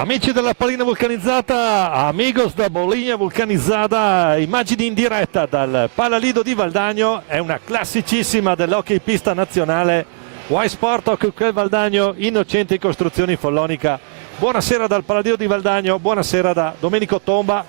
Amici della pallina vulcanizzata, amigos da Bolinha vulcanizzata, immagini in diretta dal Palalido di Valdagno. È una classicissima dell'hockey pista nazionale. Y Sport Hockey Club Valdagno, Innocenti Costruzioni Follonica. Buonasera dal Palalido di Valdagno, buonasera da Domenico Tomba.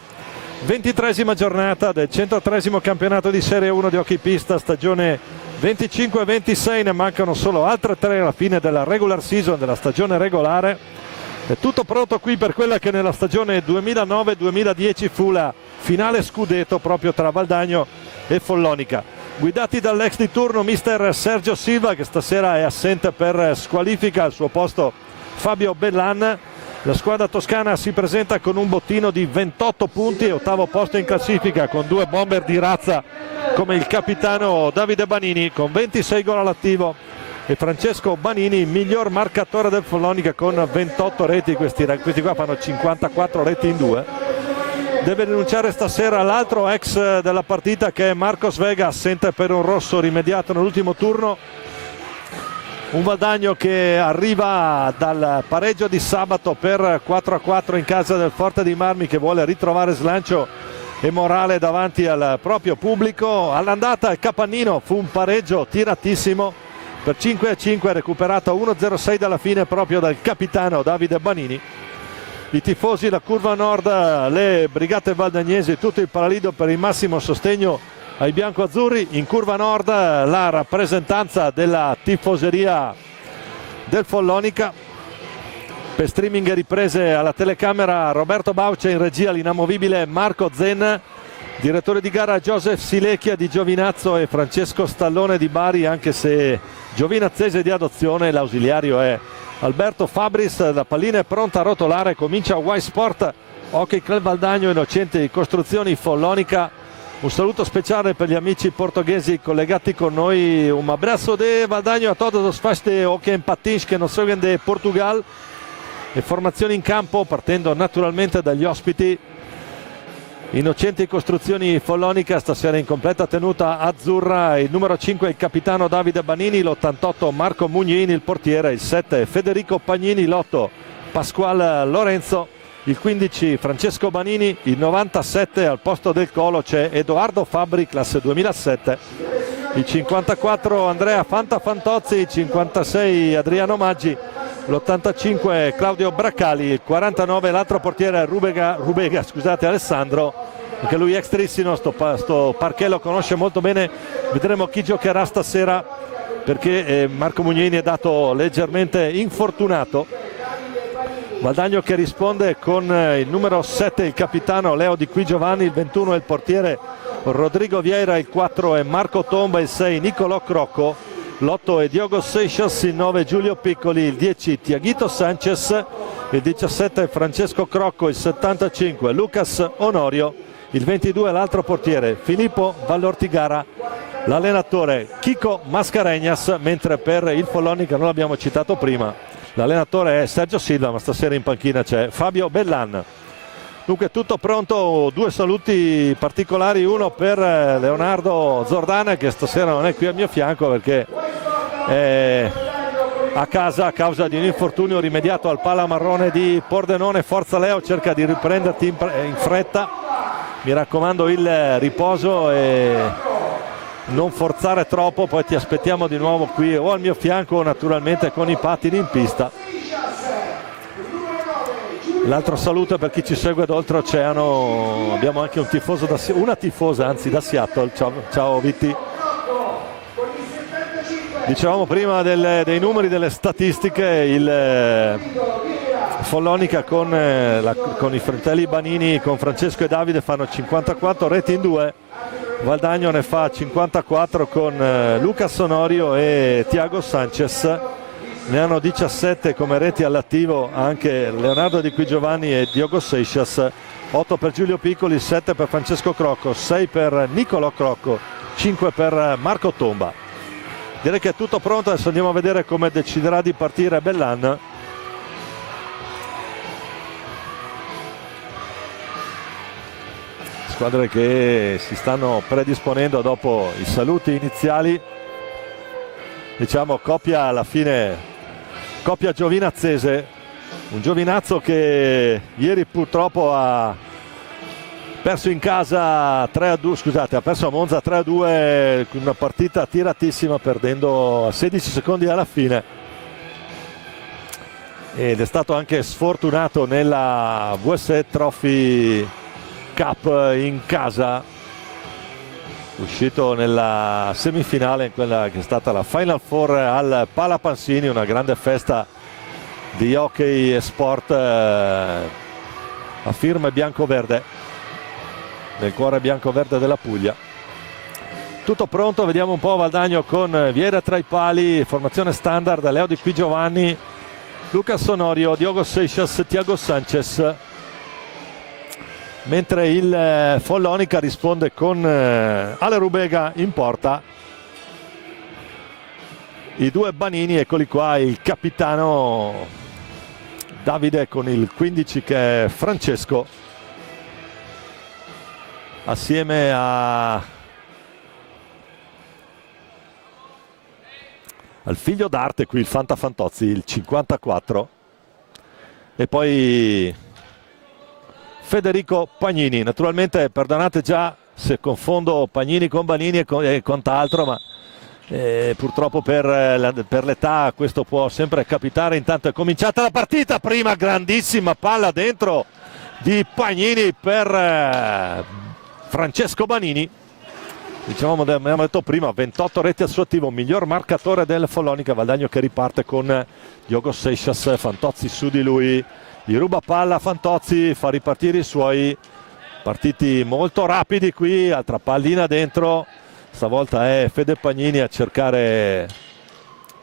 23esima giornata del 103esimo campionato di Serie 1 di hockey pista, stagione 25-26. Ne mancano solo altre 3 alla fine della regular season, della stagione regolare. È tutto pronto qui per quella che nella stagione 2009-2010 fu la finale scudetto proprio tra Valdagno e Follonica. Guidati dall'ex di turno mister Sergio Silva, che stasera è assente per squalifica, al suo posto Fabio Bellan. La squadra toscana si presenta con un bottino di 28 punti e ottavo posto in classifica, con 2 bomber di razza come il capitano Davide Banini con 26 gol all'attivo e Francesco Banini, miglior marcatore del Follonica con 28 reti. Questi qua fanno 54 reti in 2. Deve rinunciare stasera l'altro ex della partita, che è Marcos Vega, assente per un rosso rimediato nell'ultimo turno. Un Valdagno che arriva dal pareggio di sabato per 4-4 in casa del Forte dei Marmi, che vuole ritrovare slancio e morale davanti al proprio pubblico. All'andata il Capannino fu un pareggio tiratissimo per 5-5, recuperato 1-0-6 dalla fine proprio dal capitano Davide Banini. I tifosi, la curva nord, le brigate valdagnesi, tutto il Palalido per il massimo sostegno ai biancoazzurri. In curva nord la rappresentanza della tifoseria del Follonica. Per streaming e riprese alla telecamera Roberto Bauce, in regia l'inamovibile Marco Zen, direttore di gara Joseph Silecchia di Giovinazzo e Francesco Stallone di Bari, anche se giovinazzese di adozione. L'ausiliario è Alberto Fabris. La pallina è pronta a rotolare, comincia Y Sport Hockey Club Valdagno, Innocenti Costruzioni Follonica. Un saluto speciale per gli amici portoghesi collegati con noi. Un abrazo de Valdagno a todos os fãs de hockey em patins que nos seguem de Portugal. E formazioni in campo, partendo naturalmente dagli ospiti. Innocenti Costruzioni Follonica, stasera in completa tenuta azzurra. Il numero 5 il capitano Davide Banini, l'88 Marco Mugnini, il portiere, il 7 Federico Pagnini, l'8 Pasquale Lorenzo, il 15 Francesco Banini, il 97 al posto del Colo c'è Edoardo Fabbri, classe 2007, il 54 Andrea Fantozzi, il 56 Adriano Maggi, l'85 Claudio Braccali, il 49 l'altro portiere Rubega Alessandro, anche lui extrissimo. Sto parquet lo conosce molto bene. Vedremo chi giocherà stasera, perché Marco Mugnini è dato leggermente infortunato. Valdagno che risponde con il numero 7 il capitano Leo Di Qui Giovanni, il 21 è il portiere Rodrigo Vieira, il 4 è Marco Tomba, il 6 Nicolò Crocco, l'8 è Diogo Seixas, il 9 Giulio Piccoli, il 10 Tiaguito Sanchez, il 17 è Francesco Crocco, il 75 Lucas Onorio, il 22 l'altro portiere Filippo Vallortigara, l'allenatore Chico Mascaregnas, mentre per il Follonica, non l'abbiamo citato prima, l'allenatore è Sergio Silva, ma stasera in panchina c'è Fabio Bellan. Dunque tutto pronto. 2 saluti particolari, uno per Leonardo Zordana, che stasera non è qui al mio fianco perché è a casa a causa di un infortunio rimediato al pala marrone di Pordenone. Forza Leo, cerca di riprenderti in fretta, mi raccomando il riposo e non forzare troppo, poi ti aspettiamo di nuovo qui o al mio fianco o naturalmente con i pattini in pista. L'altro saluto è per chi ci segue d'oltreoceano, abbiamo anche un tifoso una tifosa anzi da Seattle. Ciao Vitti. Dicevamo prima dei numeri, delle statistiche, il Follonica con i fratelli Banini, con Francesco e Davide, fanno 54 reti in 2. Valdagno ne fa 54 con Lucas Onorio e Thiago Sanchez. Ne hanno 17 come reti all'attivo anche Leonardo Di Qui Giovanni e Diogo Seixas. 8 per Giulio Piccoli, 7 per Francesco Crocco, 6 per Nicolò Crocco, 5 per Marco Tomba. Direi che è tutto pronto, adesso andiamo a vedere come deciderà di partire Bellan. Squadre che si stanno predisponendo dopo i saluti iniziali. Diciamo coppia alla fine, coppia giovinazzese Un Giovinazzo che ieri purtroppo ha perso in casa 3-2, scusate, ha perso a Monza 3-2, una partita tiratissima, perdendo a 16 secondi alla fine, ed è stato anche sfortunato nella VSE Trophy Cup in casa, uscito nella semifinale in quella che è stata la Final Four al Pala Pansini, una grande festa di hockey e sport a firma bianco-verde, nel cuore bianco-verde della Puglia. Tutto pronto, vediamo un po' Valdagno con Vieira tra i pali, formazione standard, Leo Di Qui Giovanni, Lucas Onorio, Diogo Seixas, Thiago Sanchez, mentre il Follonica risponde con Ale Rubega in porta, i due Banini, eccoli qua, il capitano Davide con il 15 che è Francesco, assieme al figlio d'arte qui, il Fanta Fantozzi, il 54, e poi Federico Pagnini. Naturalmente perdonate già se confondo Pagnini con Banini e quant'altro, ma purtroppo per l'età questo può sempre capitare. Intanto è cominciata la partita, prima grandissima palla dentro di Pagnini per Francesco Banini. Diciamo, abbiamo detto prima, 28 reti al suo attivo, miglior marcatore del Follonica. Valdagno che riparte con Diogo Seixas, Fantozzi su di lui, gli ruba palla Fantozzi, fa ripartire i suoi, partiti molto rapidi qui, altra pallina dentro, stavolta è Fede Pagnini a cercare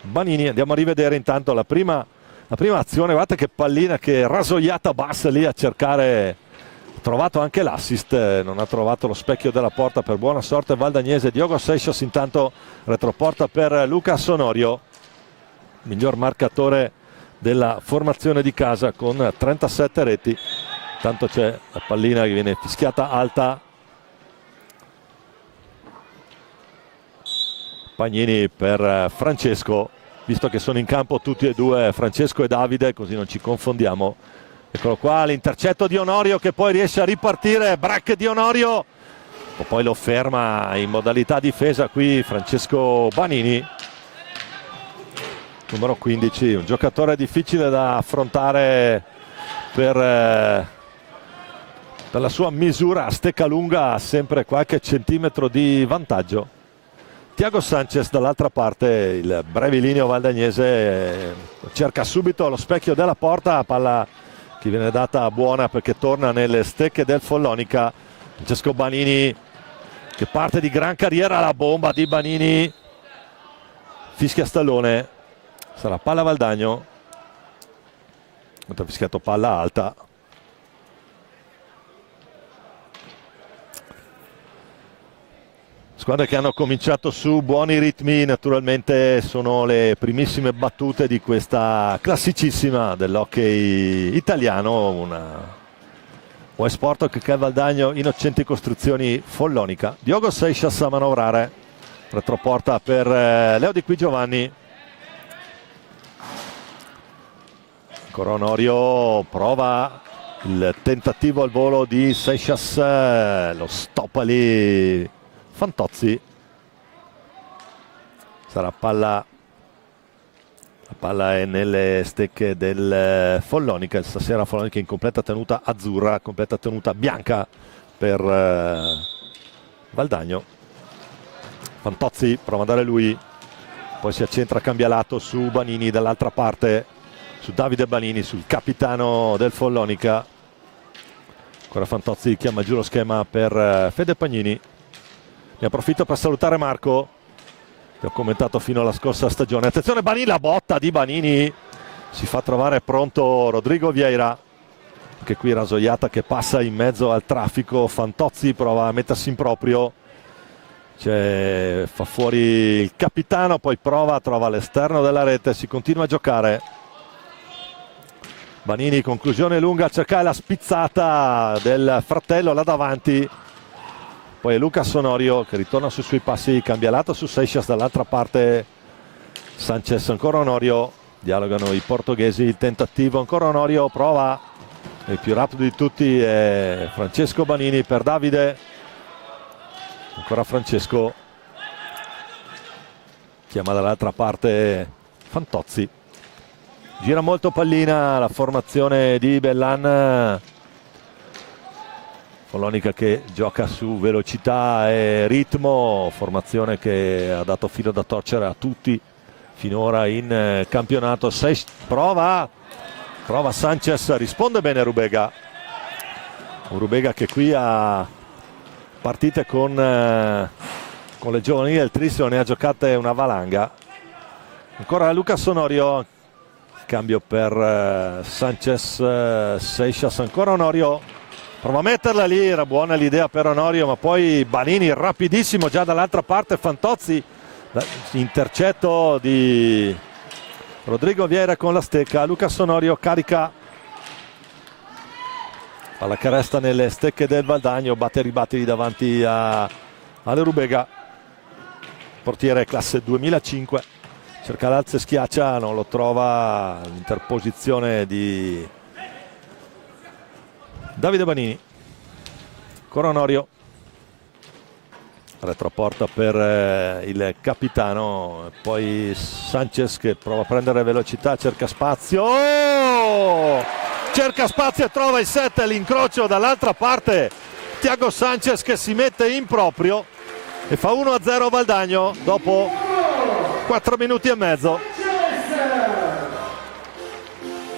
Banini. Andiamo a rivedere intanto la prima azione, guardate che pallina, che rasoiata bassa lì a cercare, ha trovato anche l'assist, non ha trovato lo specchio della porta per buona sorte valdagnese. Diogo Seixas intanto retroporta per Lucas Onorio, miglior marcatore della formazione di casa con 37 reti. Tanto c'è la pallina che viene fischiata alta, Pagnini per Francesco, visto che sono in campo tutti e due, Francesco e Davide, così non ci confondiamo. Eccolo qua l'intercetto di Onorio che poi riesce a ripartire, break di Onorio, poi lo ferma in modalità difesa qui Francesco Banini, numero 15, un giocatore difficile da affrontare per la sua misura a stecca lunga, ha sempre qualche centimetro di vantaggio. Thiago Sanchez dall'altra parte, il brevilineo valdagnese, cerca subito lo specchio della porta, palla che viene data buona perché torna nelle stecche del Follonica. Francesco Banini che parte di gran carriera, la bomba di Banini, fischia Stallone, sarà palla Valdagno, ha fischiato palla alta. Squadre che hanno cominciato su buoni ritmi, naturalmente sono le primissime battute di questa classicissima dell'hockey italiano, una Y-Sport che è Valdagno, Innocenti Costruzioni Follonica. Diogo Seixas a manovrare, retroporta per Leo Di Qui Giovanni. Ancora Onorio, prova il tentativo al volo di Seixas, lo stoppa lì Fantozzi, sarà palla, la palla è nelle stecche del Follonica. Stasera Follonica in completa tenuta azzurra, completa tenuta bianca per Valdagno. Fantozzi prova a dare lui, poi si accentra, cambia lato su Banini dall'altra parte, su Davide Banini, sul capitano del Follonica. Ancora Fantozzi chiama giù lo schema per Fede Pagnini. Ne approfitto per salutare Marco, che ho commentato fino alla scorsa stagione. Attenzione Banini, la botta di Banini, si fa trovare pronto Rodrigo Vieira, anche qui rasoiata che passa in mezzo al traffico. Fantozzi prova a mettersi in proprio, fa fuori il capitano, poi trova all'esterno della rete, si continua a giocare. Banini, conclusione lunga, a cercare la spizzata del fratello là davanti. Poi è Lucas Onorio che ritorna sui suoi passi, cambia lato su Seixas, dall'altra parte Sanchez, ancora Onorio, dialogano i portoghesi. Il tentativo, ancora Onorio, prova, il più rapido di tutti è Francesco Banini per Davide, ancora Francesco, chiama dall'altra parte Fantozzi, gira molto pallina la formazione di Bellan. Follonica che gioca su velocità e ritmo, formazione che ha dato filo da torcere a tutti finora in campionato. Prova Sanchez, risponde bene Rubega, un Rubega che qui ha partite con le giovani del Tristio, ne ha giocate una valanga. Ancora Lucas Onorio, cambio per Sanchez, Seixas, ancora Onorio, prova a metterla lì, era buona l'idea per Onorio, ma poi Banini rapidissimo già dall'altra parte, Fantozzi, intercetto di Rodrigo Vieira con la stecca. Lucas Onorio carica, palla che resta nelle stecche del Valdagno, batte e ribatte davanti alle Rubega, portiere classe 2005, cerca l'alza e schiaccia, non lo trova, l'interposizione di Davide Banini. Ancora Onorio, retroporta per il capitano, poi Sanchez che prova a prendere velocità, cerca spazio, e trova il set, l'incrocio dall'altra parte, Thiago Sanchez che si mette in proprio e fa 1-0 Valdagno dopo 4 minuti e mezzo.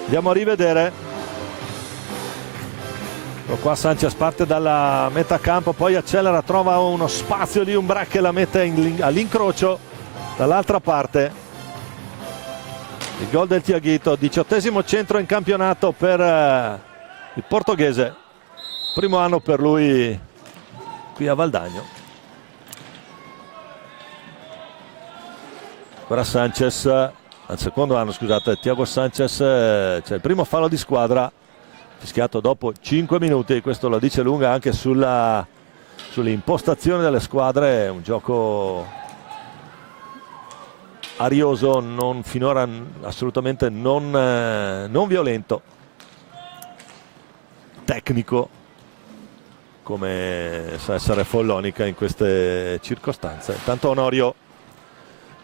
Andiamo a rivedere. Qua Sanchez parte dalla metà campo, poi accelera, trova uno spazio lì, un break e la mette all'incrocio dall'altra parte. Il gol del Tiaguito, 18° centro in campionato per il portoghese, primo anno per lui qui a Valdagno. Ora Sanchez, al secondo anno scusate, Thiago Sanchez, c'è il primo fallo di squadra fischiato dopo 5 minuti, questo lo dice lunga anche sull'impostazione delle squadre, un gioco arioso, finora assolutamente non violento, tecnico come sa essere Follonica in queste circostanze. Intanto Onorio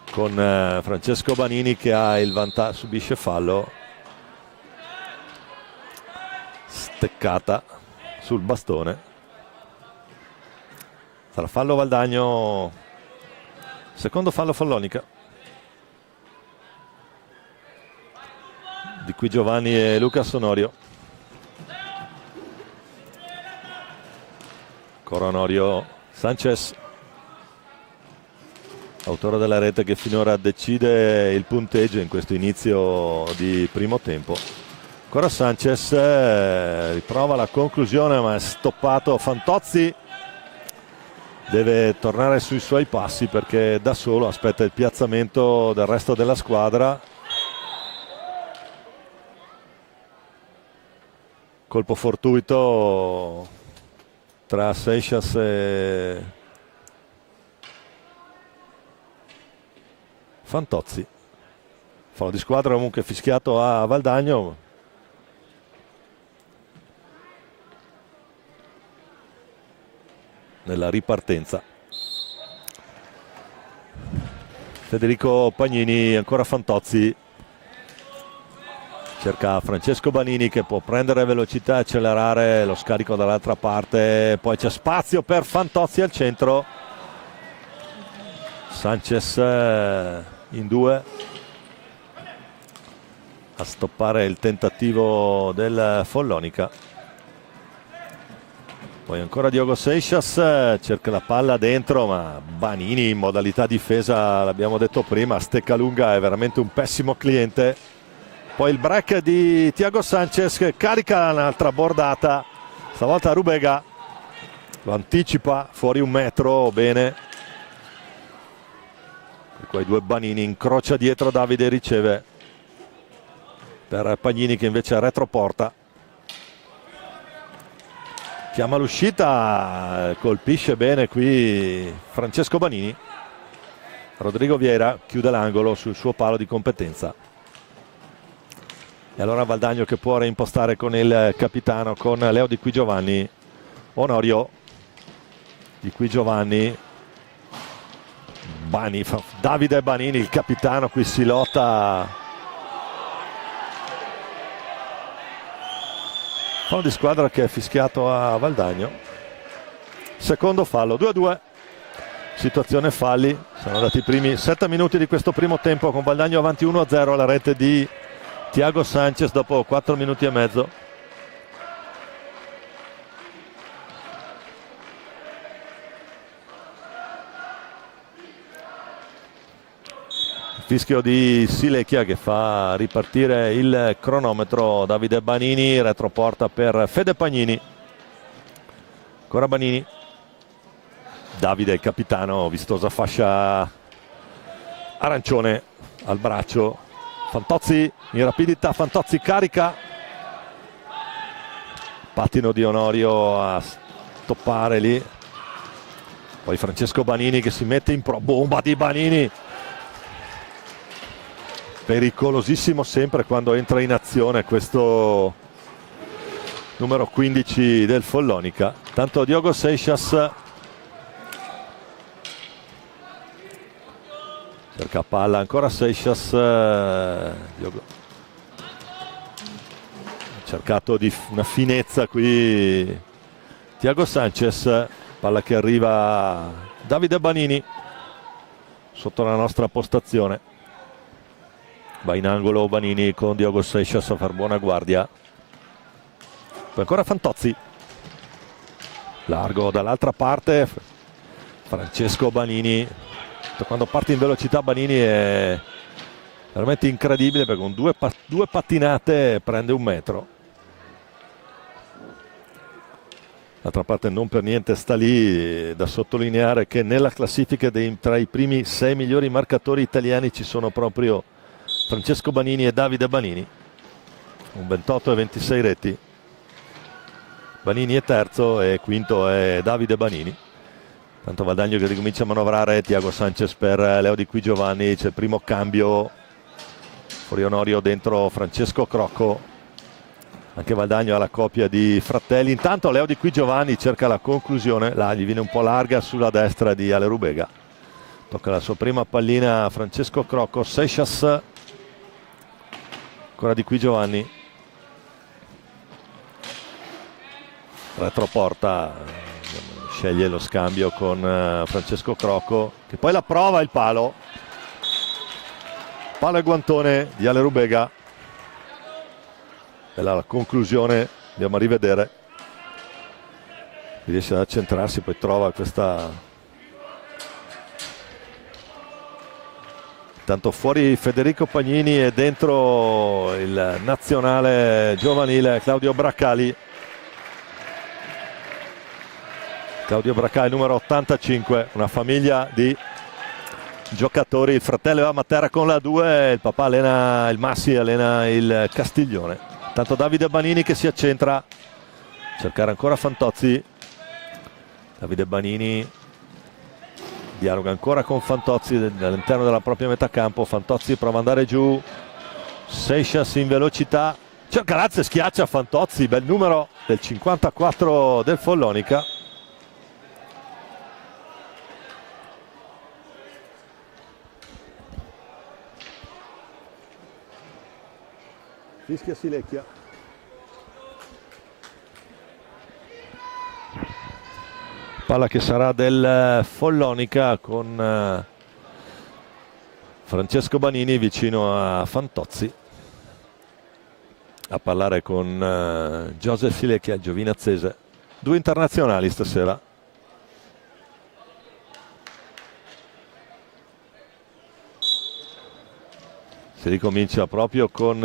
con Francesco Banini che ha il vantaggio, subisce fallo, steccata sul bastone, sarà fallo Valdagno, secondo fallo Follonica, di qui Giovanni e Lucas Onorio. Ancora Onorio, Sanchez, autore della rete che finora decide il punteggio in questo inizio di primo tempo. Ancora Sanchez, riprova la conclusione ma è stoppato. Fantozzi deve tornare sui suoi passi perché da solo aspetta il piazzamento del resto della squadra. Colpo fortuito tra Seixas e Fantozzi. Fallo di squadra comunque fischiato a Valdagno. Nella ripartenza Federico Pagnini, ancora Fantozzi, cerca Francesco Banini che può prendere velocità e accelerare, lo scarico dall'altra parte, poi c'è spazio per Fantozzi al centro, Sanchez in due a stoppare il tentativo del Follonica. Poi ancora Diogo Seixas, cerca la palla dentro, ma Banini in modalità difesa, l'abbiamo detto prima, stecca lunga, è veramente un pessimo cliente. Poi il break di Thiago Sanchez che carica un'altra bordata, stavolta Rubega lo anticipa fuori 1 metro, bene. E quei due Banini, incrocia dietro Davide e riceve per Pagnini che invece retroporta. Chiama l'uscita, colpisce bene qui Francesco Banini. Rodrigo Vieira chiude l'angolo sul suo palo di competenza. E allora Valdagno che può reimpostare con il capitano, con Leo Di Qui Giovanni. Onorio, Di Qui Giovanni, Davide Banini, il capitano, qui si lotta. Fallo di squadra che è fischiato a Valdagno. Secondo fallo, 2-2. Situazione falli. Sono andati i primi 7 minuti di questo primo tempo con Valdagno avanti 1-0 alla rete di Thiago Sanchez dopo 4 minuti e mezzo. Fischio di Silecchia che fa ripartire il cronometro. Davide Banini, retroporta per Fede Pagnini. Ancora Banini. Davide il capitano, vistosa fascia arancione al braccio. Fantozzi in rapidità, Fantozzi carica. Pattino di Onorio a stoppare lì. Poi Francesco Banini che si mette in bomba di Banini. Pericolosissimo sempre quando entra in azione questo numero 15 del Follonica. Tanto Diogo Seixas cerca palla, ancora Seixas. Diogo ha cercato di una finezza qui Thiago Sanchez, palla che arriva Davide Banini sotto la nostra postazione. Va in angolo Banini con Diogo Seixas a far buona guardia. Poi ancora Fantozzi. Largo dall'altra parte. Francesco Banini. Quando parte in velocità Banini è veramente incredibile perché con due pattinate prende 1 metro. D'altra parte non per niente sta lì. Da sottolineare che nella classifica tra i primi 6 migliori marcatori italiani ci sono proprio Francesco Banini e Davide Banini, un 28 e 26 reti. Banini è terzo e quinto è Davide Banini. Tanto Valdagno che ricomincia a manovrare. Thiago Sanchez per Leo Di Qui Giovanni. C'è il primo cambio. Fuori Onorio, dentro Francesco Crocco. Anche Valdagno ha la coppia di fratelli. Intanto Leo Di Qui Giovanni cerca la conclusione. Là gli viene un po' larga sulla destra di Ale Rubega. Tocca la sua prima pallina a Francesco Crocco. Seixas. Ancora Di Qui Giovanni. Retroporta, sceglie lo scambio con Francesco Crocco che poi la prova il palo. Palo e guantone di Ale Rubega. Bella la conclusione, andiamo a rivedere. Riesce ad accentrarsi, poi trova questa. Tanto fuori Federico Pagnini e dentro il nazionale giovanile Claudio Braccali. Claudio Braccali numero 85, una famiglia di giocatori. Il fratello va a Matera con la 2, il papà allena il Massi, allena il Castiglione. Tanto Davide Banini che si accentra, cercare ancora Fantozzi. Davide Banini dialoga ancora con Fantozzi all'interno della propria metà campo. Fantozzi prova ad andare giù. Seixas in velocità, cerca Lazio e schiaccia Fantozzi, bel numero del 54 del Follonica. Fischia Silecchia. Palla che sarà del Follonica con Francesco Banini vicino a Fantozzi a parlare con Joseph Silecchia, il giovinazzese. 2 internazionali stasera. Si ricomincia proprio con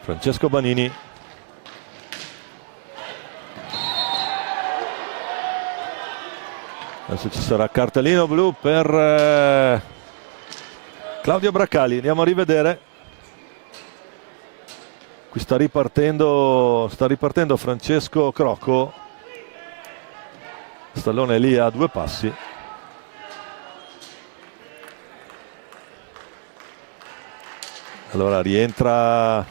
Francesco Banini. Adesso ci sarà cartellino blu per Claudio Braccali. Andiamo a rivedere. Qui sta ripartendo Francesco Crocco. Stallone lì a 2 passi. Allora rientra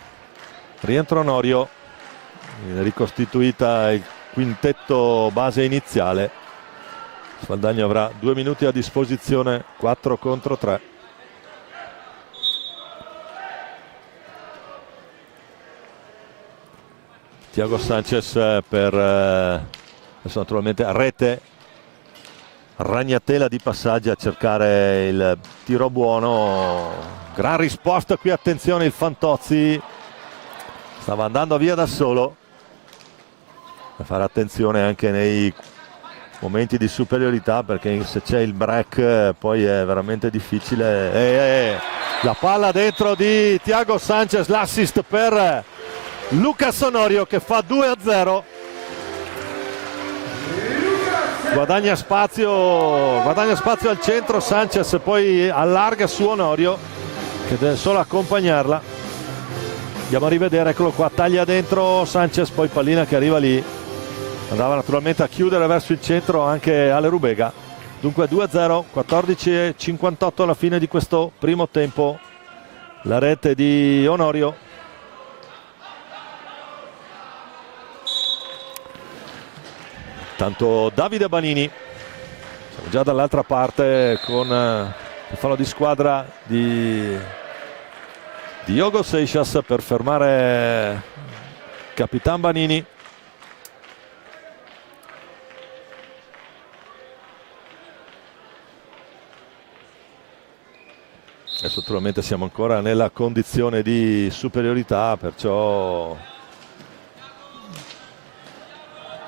Onorio, ricostituita il quintetto base iniziale. Valdagno avrà 2 minuti a disposizione, 4 contro 3. Thiago Sanchez per adesso naturalmente a rete, ragnatela di passaggi a cercare il tiro buono. Gran risposta qui, attenzione, il Fantozzi stava andando via da solo, a fare attenzione anche nei momenti di superiorità, perché se c'è il break poi è veramente difficile. La palla dentro di Thiago Sanchez, l'assist per Lucas Onorio che fa 2-0. Guadagna spazio al centro Sanchez, poi allarga su Onorio che deve solo accompagnarla. Andiamo a rivedere, eccolo qua, taglia dentro Sanchez, poi pallina che arriva lì, andava naturalmente a chiudere verso il centro anche Ale Rubega. Dunque 2-0, 14:58 alla fine di questo primo tempo. La rete di Onorio. Tanto Davide Banini, siamo già dall'altra parte con il fallo di squadra di Diogo Seixas per fermare Capitan Banini. Adesso naturalmente siamo ancora nella condizione di superiorità, perciò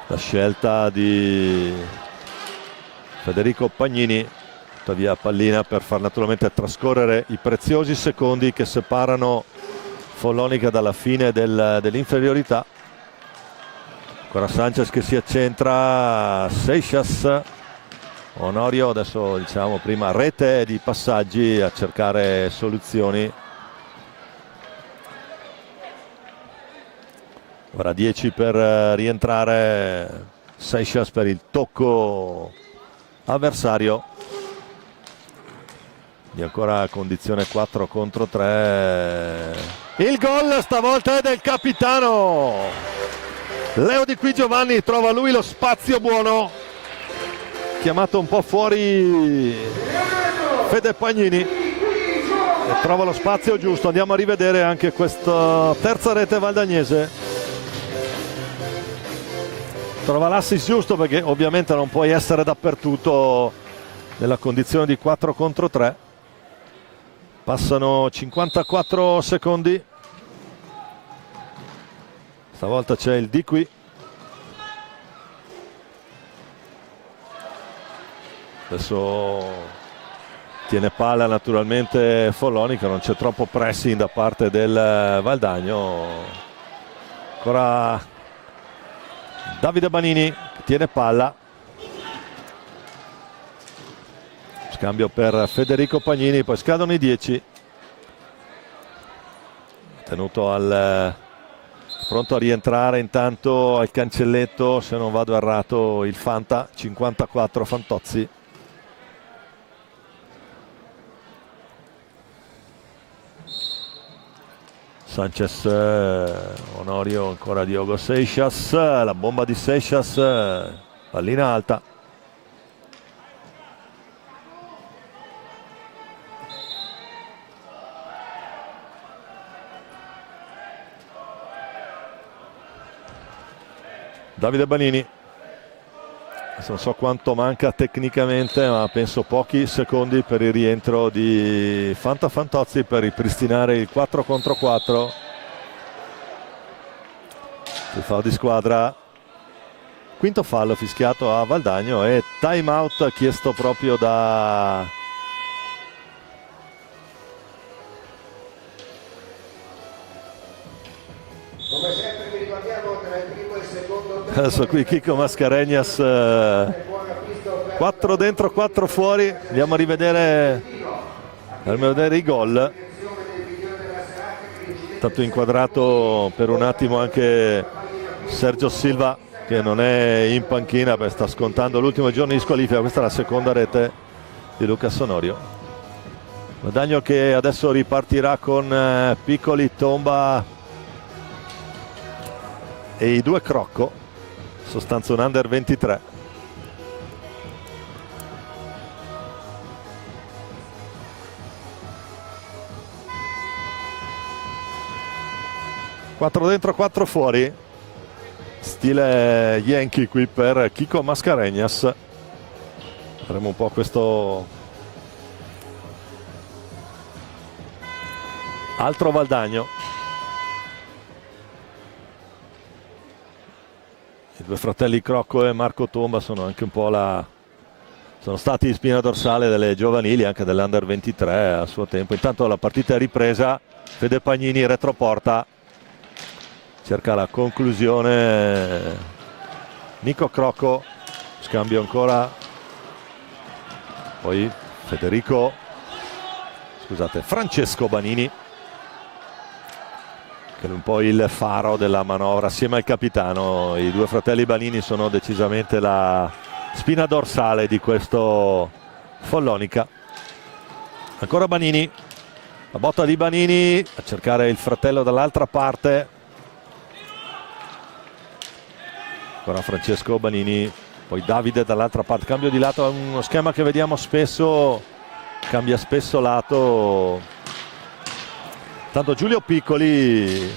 la scelta di Federico Pagnini, tuttavia pallina per far naturalmente trascorrere i preziosi secondi che separano Follonica dalla fine dell'inferiorità. Ancora Sanchez che si accentra, Seixas, Onorio adesso diciamo prima rete di passaggi a cercare soluzioni. Ora 10 per rientrare Seixas per il tocco avversario. E ancora condizione 4 contro 3. Il gol stavolta è del capitano Leo Di Qui Giovanni, trova lui lo spazio buono, chiamato un po' fuori Fede Pagnini e trova lo spazio giusto. Andiamo a rivedere anche questa terza rete valdagnese. Trova l'assist giusto, perché ovviamente non puoi essere dappertutto nella condizione di 4 contro 3. Passano 54 secondi. Stavolta c'è il Di Qui. Adesso tiene palla naturalmente Follonica, non c'è troppo pressing da parte del Valdagno. Ancora Davide Banini che tiene palla, scambio per Federico Pagnini, poi scadono i 10. Tenuto pronto a rientrare intanto al cancelletto, se non vado errato, il Fanta 54 Fantozzi. Sanchez, Onorio, ancora Diogo Seixas, la bomba di Seixas, pallina alta. Davide Banini, non so quanto manca tecnicamente, ma penso pochi secondi per il rientro di Fantozzi per ripristinare il 4 contro 4. Il fallo di squadra, quinto fallo fischiato a Valdagno e time out chiesto proprio da adesso qui Chico Mascarenhas, 4 dentro 4 fuori. Andiamo a rivedere i gol. Tanto inquadrato per un attimo anche Sergio Silva, che non è in panchina perché sta scontando l'ultimo giorno di squalifica. Questa è la seconda rete di Lucas Onorio. Valdagno che adesso ripartirà con Piccoli, Tomba e i due Crocco, sostanza un under 23. Quattro dentro, 4 fuori, stile Yankee qui per Chico Mascarenhas. Avremo un po' questo altro Valdagno. I due fratelli Crocco e Marco Tomba sono anche un po' sono stati spina dorsale delle giovanili, anche dell'Under 23 a suo tempo. Intanto la partita è ripresa, Fede Pagnini retroporta, cerca la conclusione Nico Crocco, scambio ancora, poi Francesco Banini, che è un po' il faro della manovra assieme al capitano. I due fratelli Banini sono decisamente la spina dorsale di questo Follonica. Ancora Banini, la botta di Banini a cercare il fratello dall'altra parte, ancora Francesco Banini, poi Davide dall'altra parte, cambio di lato, uno schema che vediamo spesso, cambia spesso lato. Tanto Giulio Piccoli,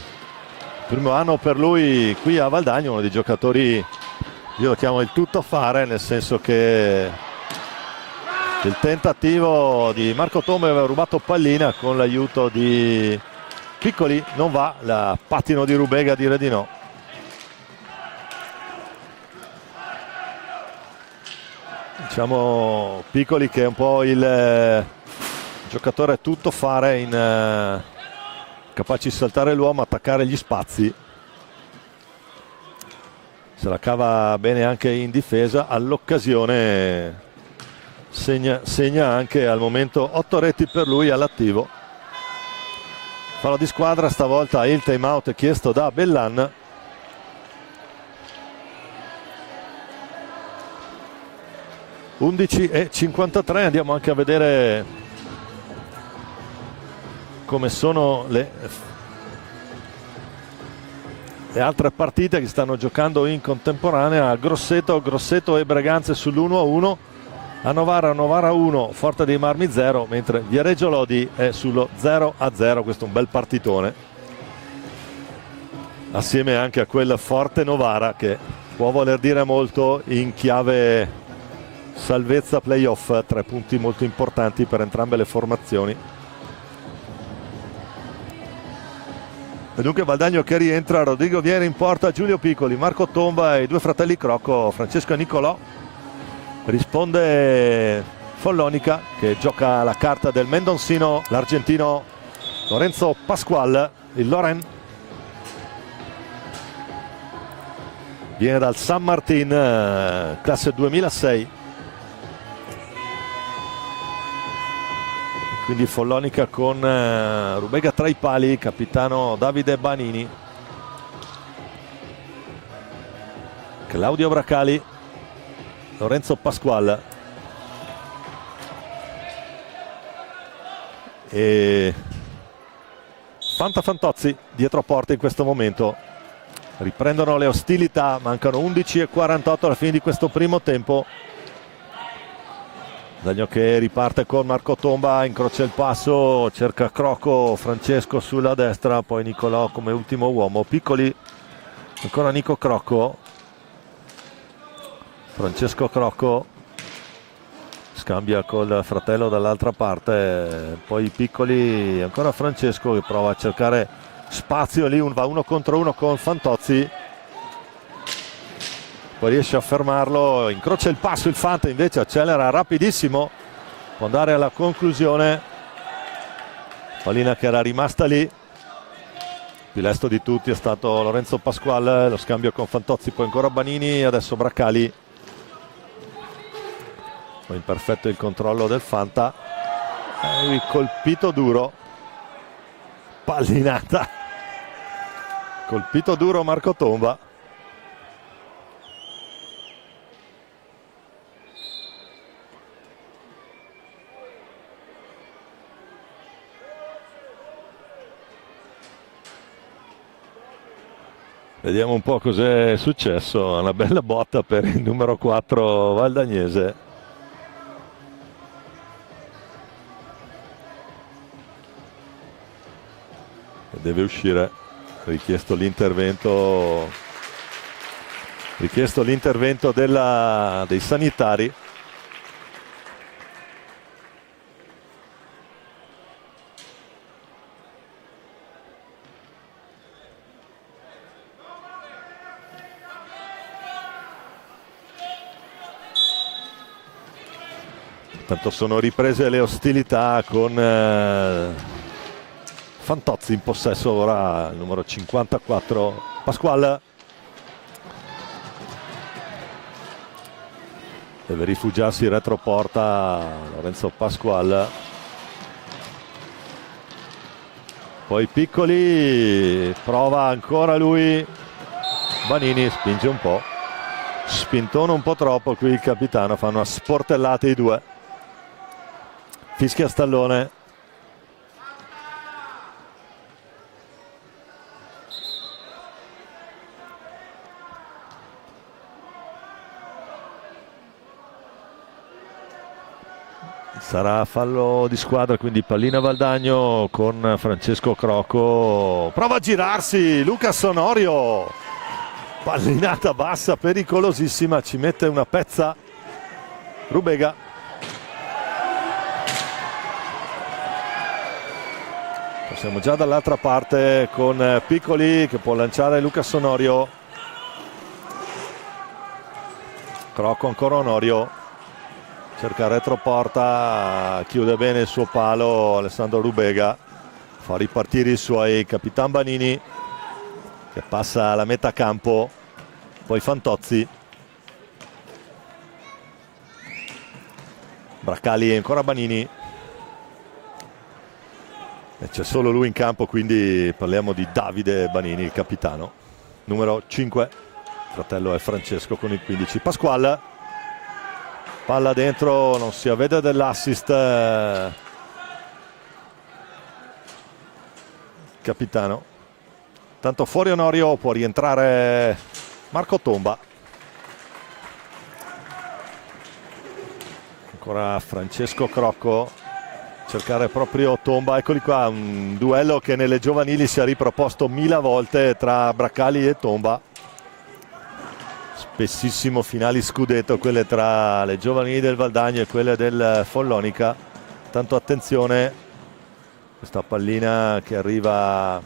primo anno per lui qui a Valdagno, uno dei giocatori, io lo chiamo il tuttofare, nel senso che il tentativo di Marco Tomba aveva rubato pallina, con l'aiuto di Piccoli non va, la pattino di Rubega a dire di no. Diciamo Piccoli che è un po' il giocatore tuttofare, capace di saltare l'uomo, attaccare gli spazi, se la cava bene anche in difesa, all'occasione segna anche al momento 8 reti per lui all'attivo. Fallo di squadra, stavolta il time out chiesto da Bellan. (11:53), andiamo anche a vedere come sono le altre partite che stanno giocando in contemporanea. Grosseto e Breganze sull'1-1, a Novara 1, Forte dei Marmi 0, mentre Viareggio Lodi è sullo 0-0. Questo è un bel partitone, assieme anche a quel Forte Novara che può voler dire molto in chiave salvezza playoff. 3 punti molto importanti per entrambe le formazioni. E dunque Valdagno che rientra, Rodrigo Vieri in porta, Giulio Piccoli, Marco Tomba e i due fratelli Crocco, Francesco e Nicolò. Risponde Follonica, che gioca la carta del mendonsino, l'argentino Lorenzo Pasqual, il Loren. Viene dal San Martín, classe 2006. Quindi Follonica con Rubega tra i pali, capitano Davide Banini, Claudio Bracali, Lorenzo Pasqual e Fantozzi dietro porta in questo momento. Riprendono le ostilità, mancano 11:48 alla fine di questo primo tempo. Valdagno che riparte con Marco Tomba, incrocia il passo, cerca Crocco, Francesco sulla destra, poi Nicolò come ultimo uomo. Piccoli, ancora Nico Crocco, Francesco Crocco scambia col fratello dall'altra parte, poi Piccoli, ancora Francesco che prova a cercare spazio lì, va 1 contro 1 con Fantozzi, poi riesce a fermarlo, incrocia il passo, il Fanta invece accelera rapidissimo, può andare alla conclusione. Pallina che era rimasta lì, più lesto di tutti è stato Lorenzo Pasquale, lo scambio con Fantozzi, poi ancora Banini, adesso Bracali, poi imperfetto il controllo del Fanta, colpito duro, pallinata, colpito duro Marco Tomba. Vediamo un po' cos'è successo. Una bella botta per il numero 4 valdagnese. Deve uscire. Richiesto l'intervento dei sanitari. Intanto sono riprese le ostilità con Fantozzi in possesso ora, il numero 54 Pasquale. Deve rifugiarsi retroporta Lorenzo Pasquale. Poi Piccoli, prova ancora lui. Banini spinge un po'. Spintone un po' troppo qui il capitano, fanno a sportellate i due. Fischia Stallone. Sarà fallo di squadra, quindi pallina Valdagno con Francesco Crocco. Prova a girarsi Lucas Onorio. Pallinata bassa, pericolosissima, ci mette una pezza Rubega. Siamo già dall'altra parte con Piccoli che può lanciare Lucas Onorio. Crocco ancora Onorio. Cerca retroporta, chiude bene il suo palo Alessandro Rubega. Fa ripartire i suoi Capitan Banini che passa alla metà campo. Poi Fantozzi. Braccali e ancora Banini. E c'è solo lui in campo, quindi parliamo di Davide Banini, il capitano. Numero 5, fratello è Francesco con il 15. Pasquale, palla dentro, non si avvede dell'assist. Capitano. Tanto fuori Onorio, può rientrare Marco Tomba. Ancora Francesco Crocco. Cercare proprio Tomba, eccoli qua, un duello che nelle giovanili si è riproposto 1000 volte tra Braccali e Tomba. Spessissimo finali scudetto, quelle tra le giovanili del Valdagno e quelle del Follonica. Tanto attenzione, questa pallina che arriva a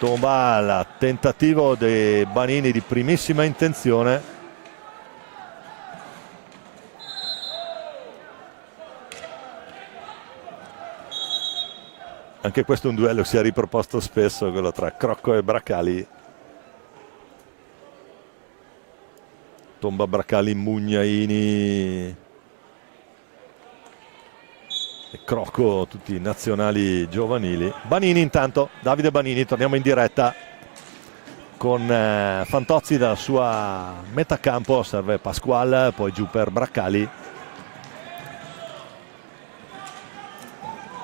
Tomba, al tentativo dei Banini di primissima intenzione. Anche questo è un duello che si è riproposto spesso, quello tra Crocco e Braccali. Tomba, Braccali, Mugnaini e Crocco, tutti nazionali giovanili. Banini intanto, Davide Banini, torniamo in diretta con Fantozzi dalla sua metà campo, serve Pasquale, poi giù per Braccali.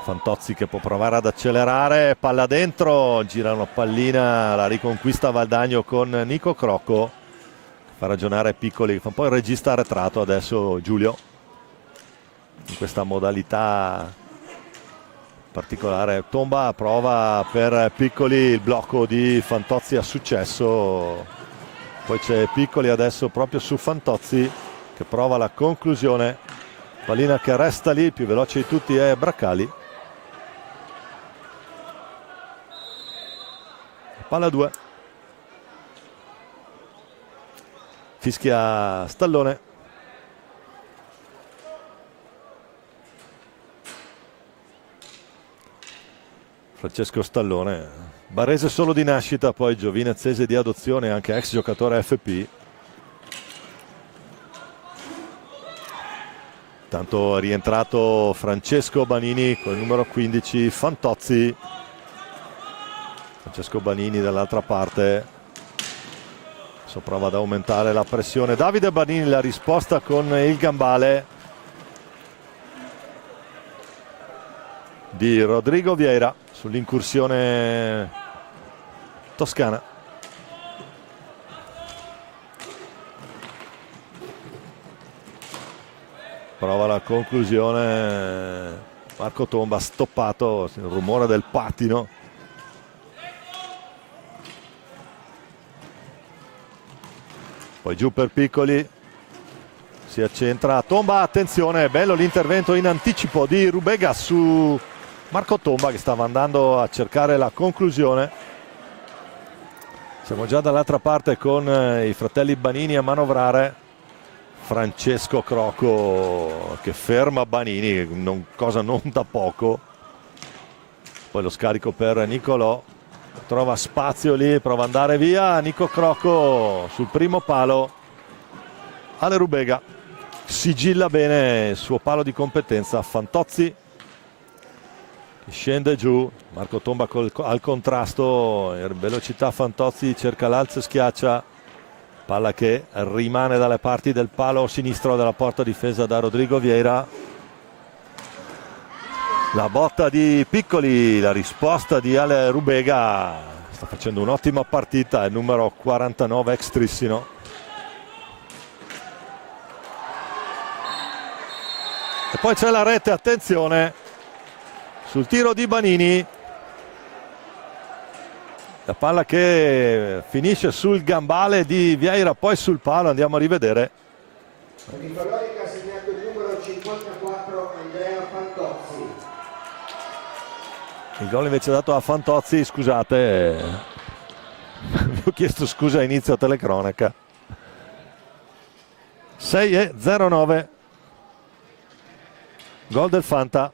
Fantozzi che può provare ad accelerare, palla dentro, gira una pallina, la riconquista Valdagno con Nico Crocco, fa ragionare Piccoli, fa un po' il regista arretrato adesso Giulio, in questa modalità particolare. Tomba prova per Piccoli, il blocco di Fantozzi ha successo, poi c'è Piccoli adesso proprio su Fantozzi che prova la conclusione, pallina che resta lì, il più veloce di tutti è Braccali. Palla 2. Fischia Stallone. Francesco Stallone, barese solo di nascita, poi giovinezese di adozione, anche ex giocatore FP. Tanto è rientrato Francesco Banini con il numero 15, Fantozzi. Francesco Banini dall'altra parte, adesso prova ad aumentare la pressione Davide Banini, la risposta con il gambale di Rodrigo Vieira sull'incursione toscana. Prova la conclusione Marco Tomba, stoppato, il rumore del pattino. Poi giù per Piccoli, si accentra Tomba, attenzione, bello l'intervento in anticipo di Rubega su Marco Tomba che stava andando a cercare la conclusione. Siamo già dall'altra parte con i fratelli Banini a manovrare. Francesco Croco che ferma Banini, cosa non da poco. Poi lo scarico per Nicolò, trova spazio lì, prova ad andare via. Nico Croco sul primo palo. Ale Rubega sigilla bene il suo palo di competenza. Fantozzi che scende giù, Marco Tomba al contrasto, in velocità Fantozzi cerca l'alzo e schiaccia. Palla che rimane dalle parti del palo sinistro della porta difesa da Rodrigo Vieira. La botta di Piccoli, la risposta di Ale Rubega. Sta facendo un'ottima partita, il numero 49 extrissimo. E poi c'è la rete, attenzione, sul tiro di Banini. La palla che finisce sul gambale di Vieira, poi sul palo, andiamo a rivedere. Per il Follonica ha segnato il numero 54 Andrea Fantozzi. Il gol invece dato a Fantozzi, scusate, vi ho chiesto scusa a inizio telecronaca. 6-09, gol del Fanta.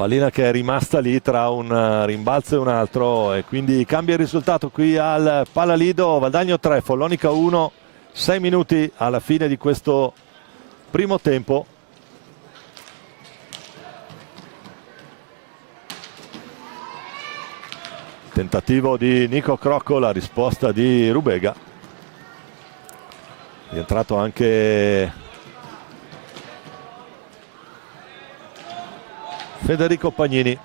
Pallina che è rimasta lì tra un rimbalzo e un altro e quindi cambia il risultato qui al Palalido. Valdagno 3, Follonica 1, 6 minuti alla fine di questo primo tempo. Tentativo di Nico Crocco, la risposta di Rubega. È entrato anche Federico Pagnini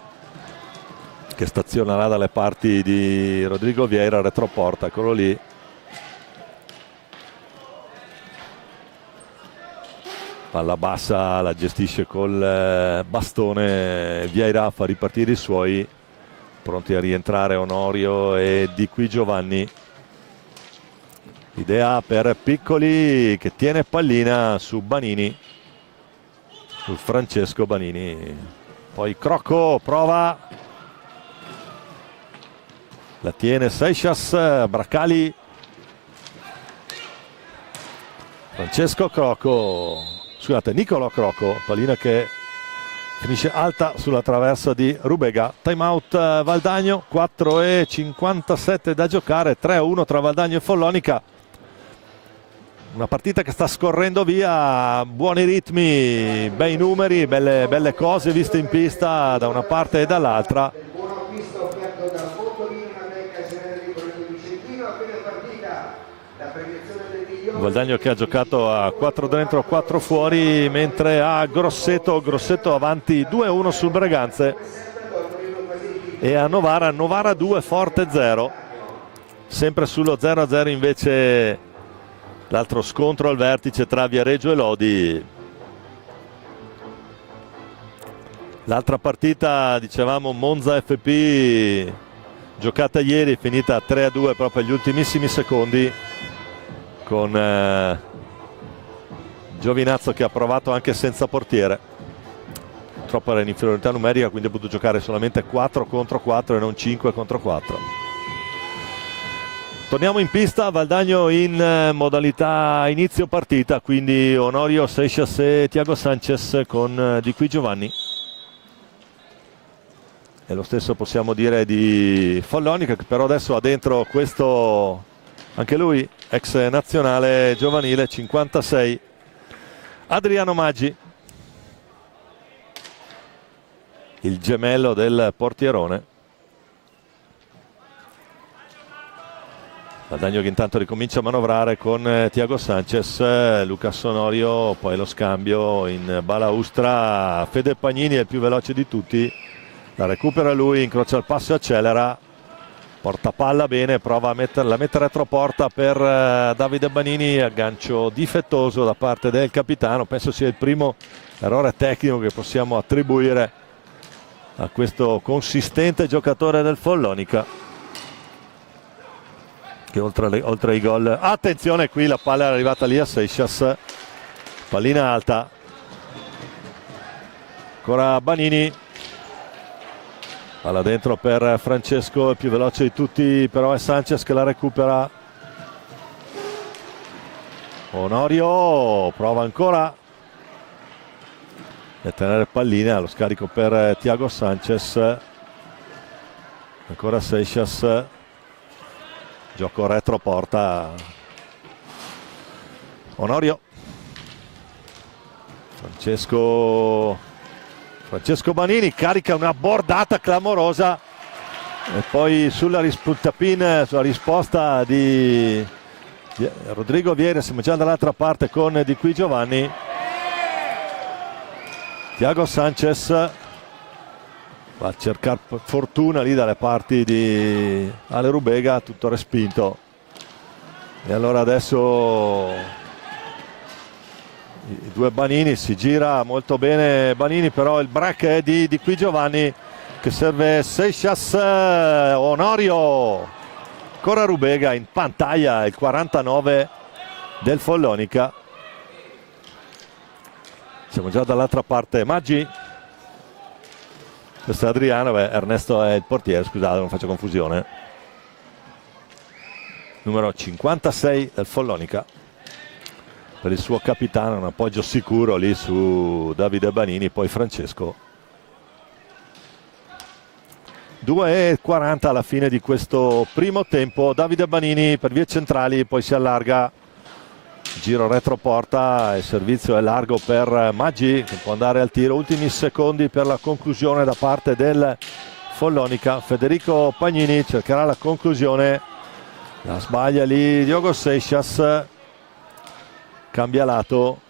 che stazionerà dalle parti di Rodrigo Vieira, retroporta, eccolo lì. Palla bassa, la gestisce col bastone Vieira, fa ripartire i suoi, pronti a rientrare Onorio e Di Qui Giovanni. Idea per Piccoli che tiene pallina su Banini, su Francesco Banini. Poi Crocco prova, la tiene Seixas, Bracali, Francesco Crocco, scusate, Nicolò Crocco, pallina che finisce alta sulla traversa di Rubega. Time out Valdagno, 4:57 da giocare, 3-1 tra Valdagno e Follonica. Una partita che sta scorrendo via, buoni ritmi, bei numeri, belle cose viste in pista da una parte e dall'altra. Buon acquisto offerto da Motorino, una becca di Vicentino, appena partita, la premiazione del migliore. Guadagno che ha giocato a 4 dentro, 4 fuori, mentre a Grosseto avanti 2-1 sul Breganze. E a Novara 2, Forte 0. Sempre sullo 0-0 invece l'altro scontro al vertice tra Viareggio e Lodi. L'altra partita, dicevamo, Monza FP, giocata ieri, finita 3-2 proprio agli ultimissimi secondi, con Giovinazzo che ha provato anche senza portiere. Purtroppo era in inferiorità numerica, quindi ha potuto giocare solamente 4 contro 4 e non 5 contro 4. Torniamo in pista, Valdagno in modalità inizio partita, quindi Onorio, Seixas e Thiago Sanchez con Di Qui Giovanni. E lo stesso possiamo dire di Follonica, che però adesso ha dentro questo, anche lui, ex nazionale giovanile, 56, Adriano Maggi, il gemello del portierone. Valdagno che intanto ricomincia a manovrare con Thiago Sanchez, Lucas Onorio, poi lo scambio in balaustra. Fede Pagnini è il più veloce di tutti, La recupera lui, incrocia il passo e accelera, porta palla bene, prova a metterla, mette retroporta per Davide Banini, aggancio difettoso da parte del capitano. Penso sia il primo errore tecnico che possiamo attribuire a questo consistente giocatore del Follonica, che oltre ai gol, attenzione, qui la palla è arrivata lì a Seixas, pallina alta, ancora Banini, palla dentro per Francesco, il più veloce di tutti però è Sanchez che la recupera. Onorio prova ancora a tenere pallina, lo scarico per Thiago Sanchez, ancora Seixas, gioco retro porta Onorio, Francesco Banini carica una bordata clamorosa e poi sulla risposta di Rodrigo Vieira siamo già dall'altra parte con Di Qui Giovanni. Thiago Sanchez va a cercare fortuna lì dalle parti di Ale Rubega, tutto respinto, e allora adesso i due Banini, si gira molto bene Banini, però il break è di Qui Giovanni che serve Seixas. Onorio, ancora Rubega in pantaglia, il 49 del Follonica. Siamo già dall'altra parte. Maggi, questo è Adriano, Ernesto è il portiere, scusate, non faccio confusione. Numero 56 del Follonica, per il suo capitano, un appoggio sicuro lì su Davide Banini, poi Francesco. 2:40 alla fine di questo primo tempo. Davide Banini per vie centrali, poi si allarga, giro retroporta, il servizio è largo per Maggi che può andare al tiro. Ultimi secondi per la conclusione da parte del Follonica. Federico Pagnini cercherà la conclusione, la sbaglia lì Diogo Seixas, cambia lato,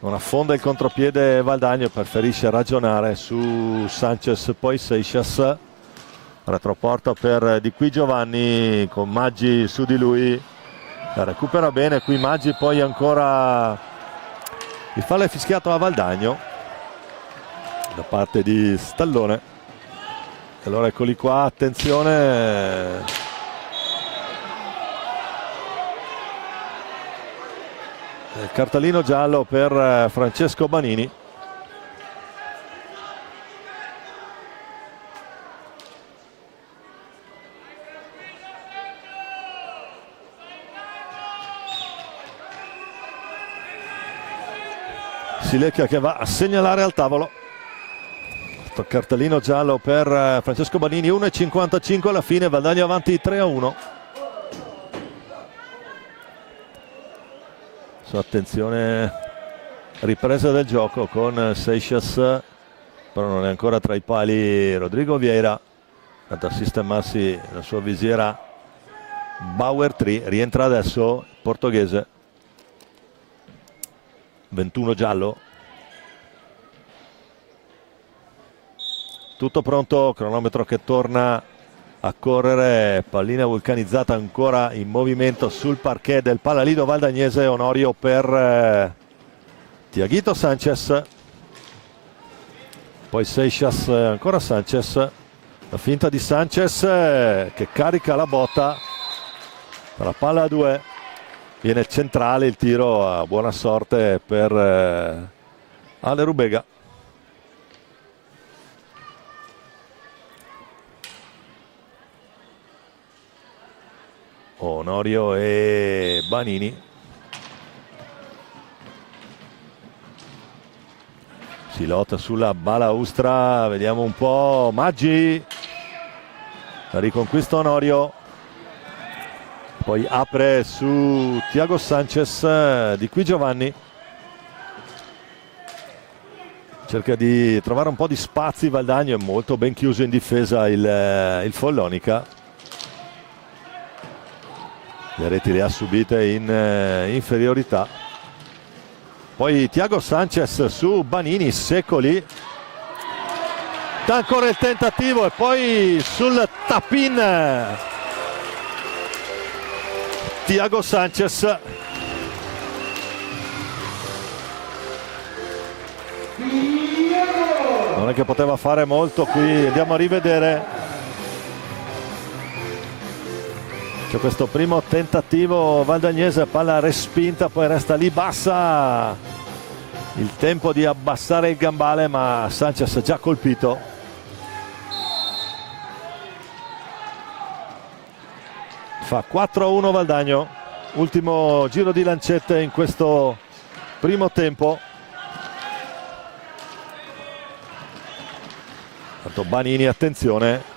non affonda il contropiede Valdagno, preferisce ragionare su Sanchez, poi Seixas, retroporta per Di Qui Giovanni con Maggi su di lui, la recupera bene qui Maggi, poi ancora il fallo è fischiato a Valdagno da parte di Stallone. Allora eccoli qua, attenzione, il cartellino giallo per Francesco Banini. Silecchia che va a segnalare al tavolo. Questo cartellino giallo per Francesco Banini. 1:55 alla fine, Valdagno avanti 3-1. Attenzione, ripresa del gioco con Seixas, però non è ancora tra i pali Rodrigo Vieira, ad a sistemarsi la sua visiera Bauer 3. Rientra adesso il portoghese, 21 giallo, tutto pronto, cronometro che torna a correre, pallina vulcanizzata ancora in movimento sul parquet del Palalido Valdagnese. Onorio per Thiaguito Sanchez, poi Seixas, ancora Sanchez, la finta di Sanchez che carica la botta, la palla a 2, viene centrale il tiro, a buona sorte per Ale Rubega. Onorio e Banini, si lotta sulla balaustra, vediamo un po', Maggi, la riconquista Onorio, poi apre su Thiago Sanchez, Di Qui Giovanni, cerca di trovare un po' di spazi Valdagno, è molto ben chiuso in difesa il Follonica. Le reti le ha subite in inferiorità. Poi Thiago Sanchez su Banini, secco lì, dà ancora il tentativo e poi sul tap-in Thiago Sanchez. Non è che poteva fare molto qui, andiamo a rivedere. C'è questo primo tentativo valdagnese, palla respinta, poi resta lì bassa, il tempo di abbassare il gambale, ma Sanchez ha già colpito. Fa 4-1 Valdagno, ultimo giro di lancette in questo primo tempo. Tanto Banini, attenzione.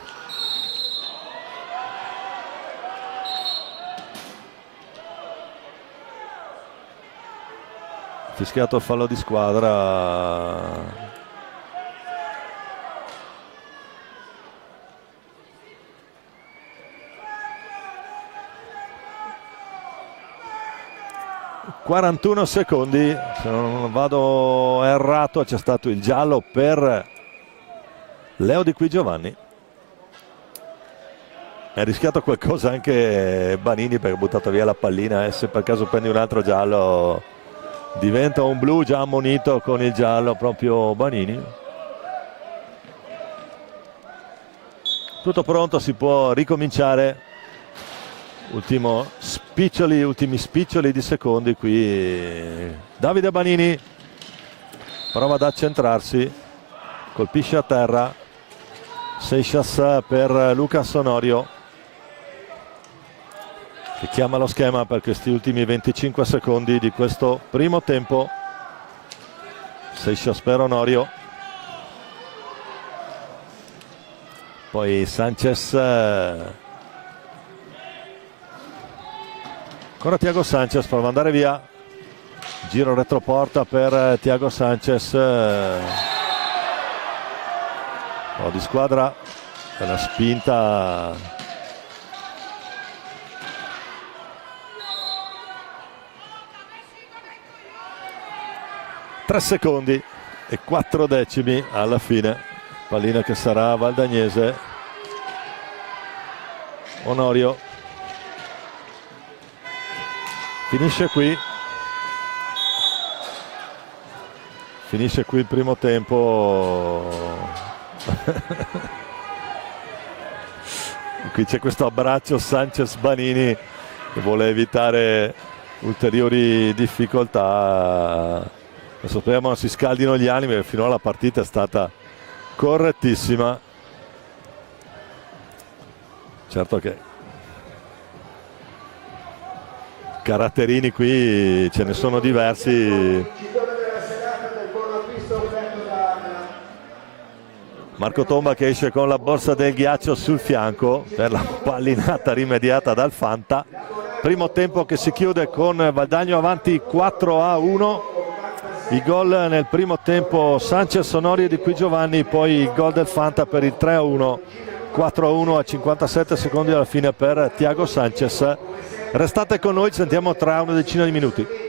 Fischiato il fallo di squadra. ...41 secondi, se non vado errato c'è stato il giallo per Leo Di Qui Giovanni. Ha rischiato qualcosa anche Banini perché ha buttato via la pallina, e se per caso prendi un altro giallo diventa un blu, già ammonito con il giallo proprio Banini. Tutto pronto, si può ricominciare. Ultimi spiccioli di secondi qui. Davide Banini prova ad accentrarsi, colpisce a terra. Seixas per Lucas Onorio, che chiama lo schema per questi ultimi 25 secondi di questo primo tempo. Seixas per Onorio, poi Sanchez, ancora Thiago Sanchez, prova ad andare via, giro retroporta per Thiago Sanchez, di squadra, una spinta. Tre secondi e 4 decimi alla fine, pallina che sarà valdagnese. Onorio finisce qui il primo tempo. Qui c'è questo abbraccio Sanchez-Banini che vuole evitare ulteriori difficoltà. Adesso speriamo non si scaldino gli animi, perché finora la partita è stata correttissima. Certo che caratterini qui ce ne sono diversi. Marco Tomba che esce con la borsa del ghiaccio sul fianco per la pallinata rimediata dal Fanta. Primo tempo che si chiude con Valdagno avanti 4-1. I gol nel primo tempo Sanchez, Onorio e Di Qui Giovanni, poi il gol del Fanta per il 3-1. 4-1 a 57 secondi alla fine per Thiago Sanchez. Restate con noi, ci sentiamo tra una decina di minuti.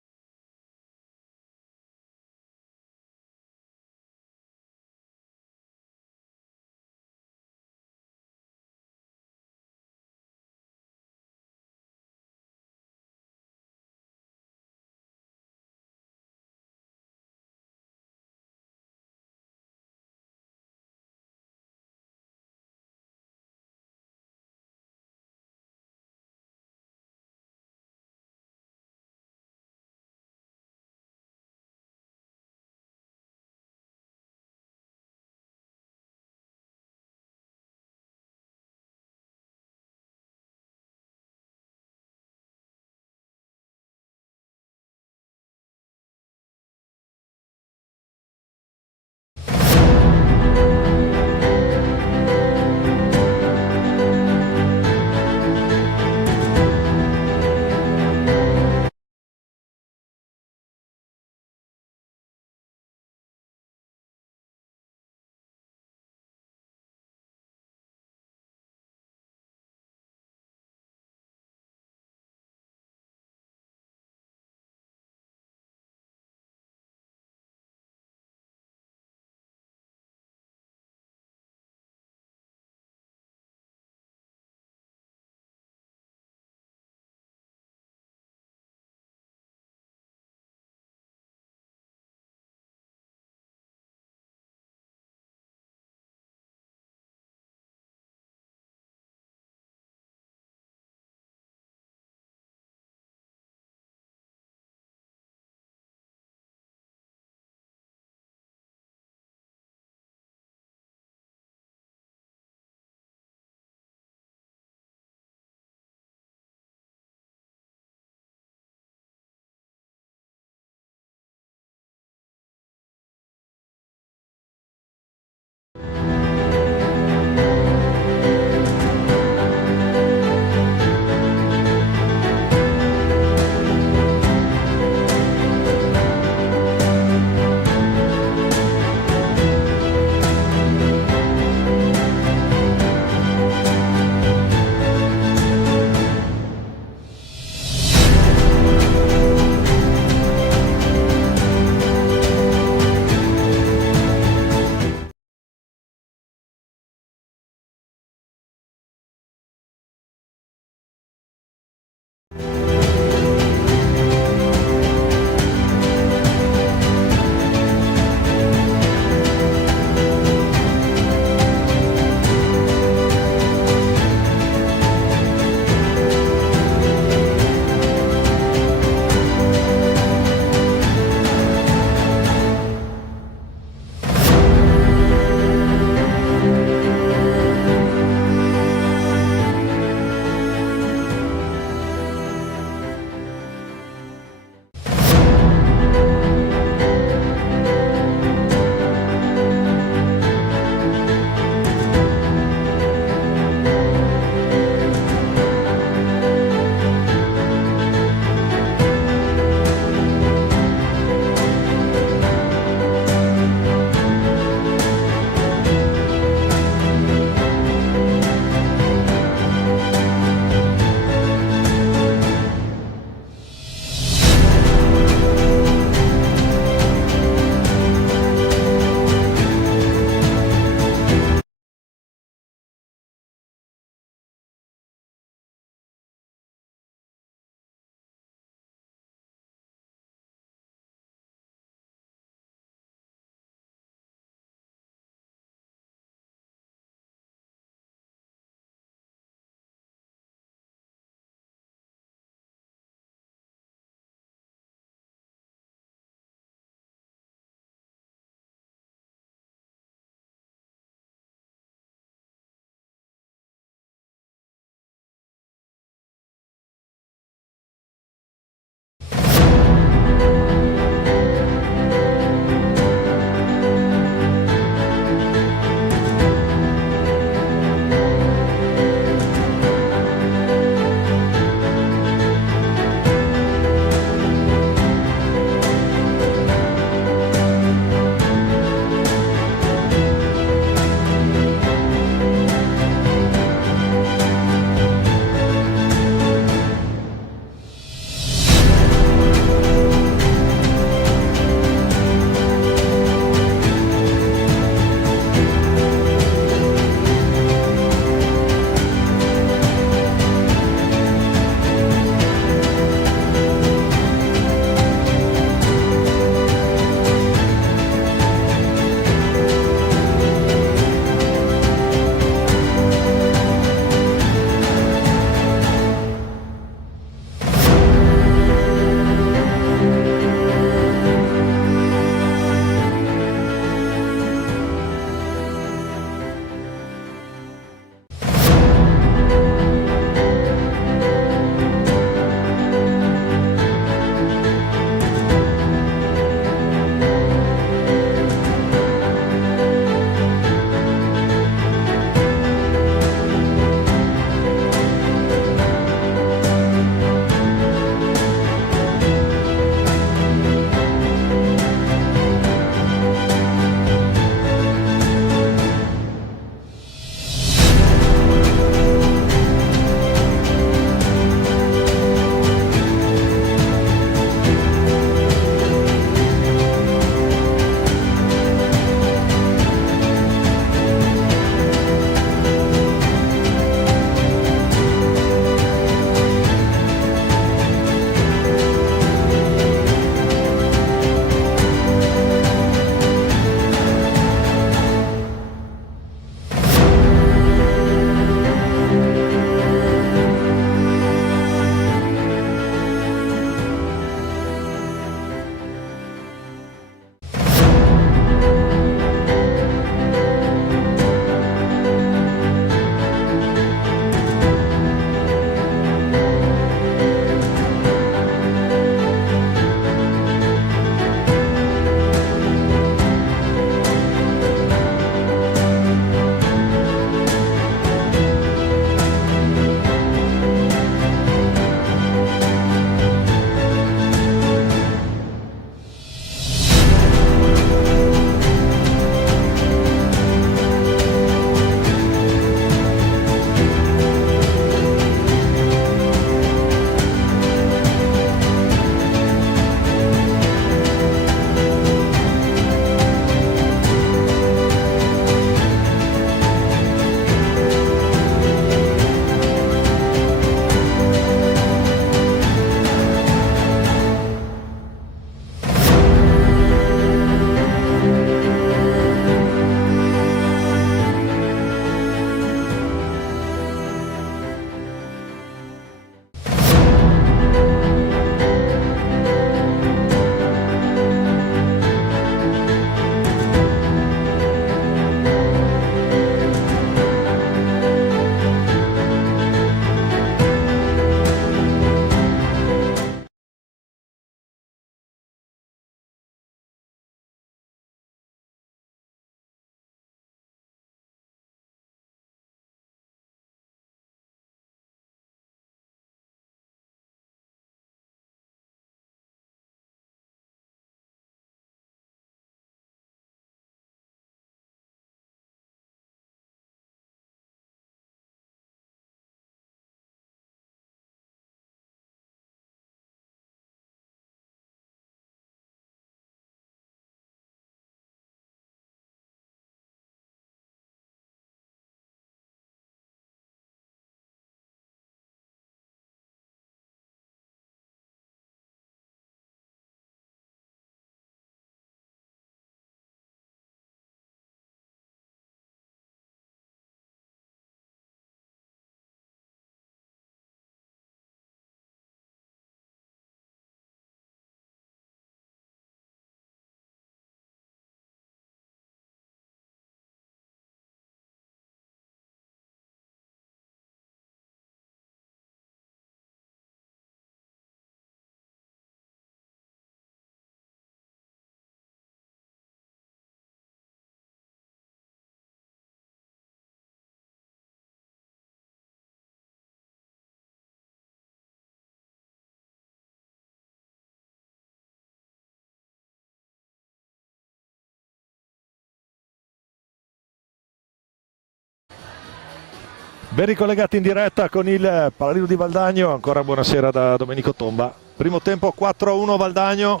Ben ricollegati in diretta con il Palalido di Valdagno, ancora buonasera da Domenico Tomba. Primo tempo 4-1 Valdagno,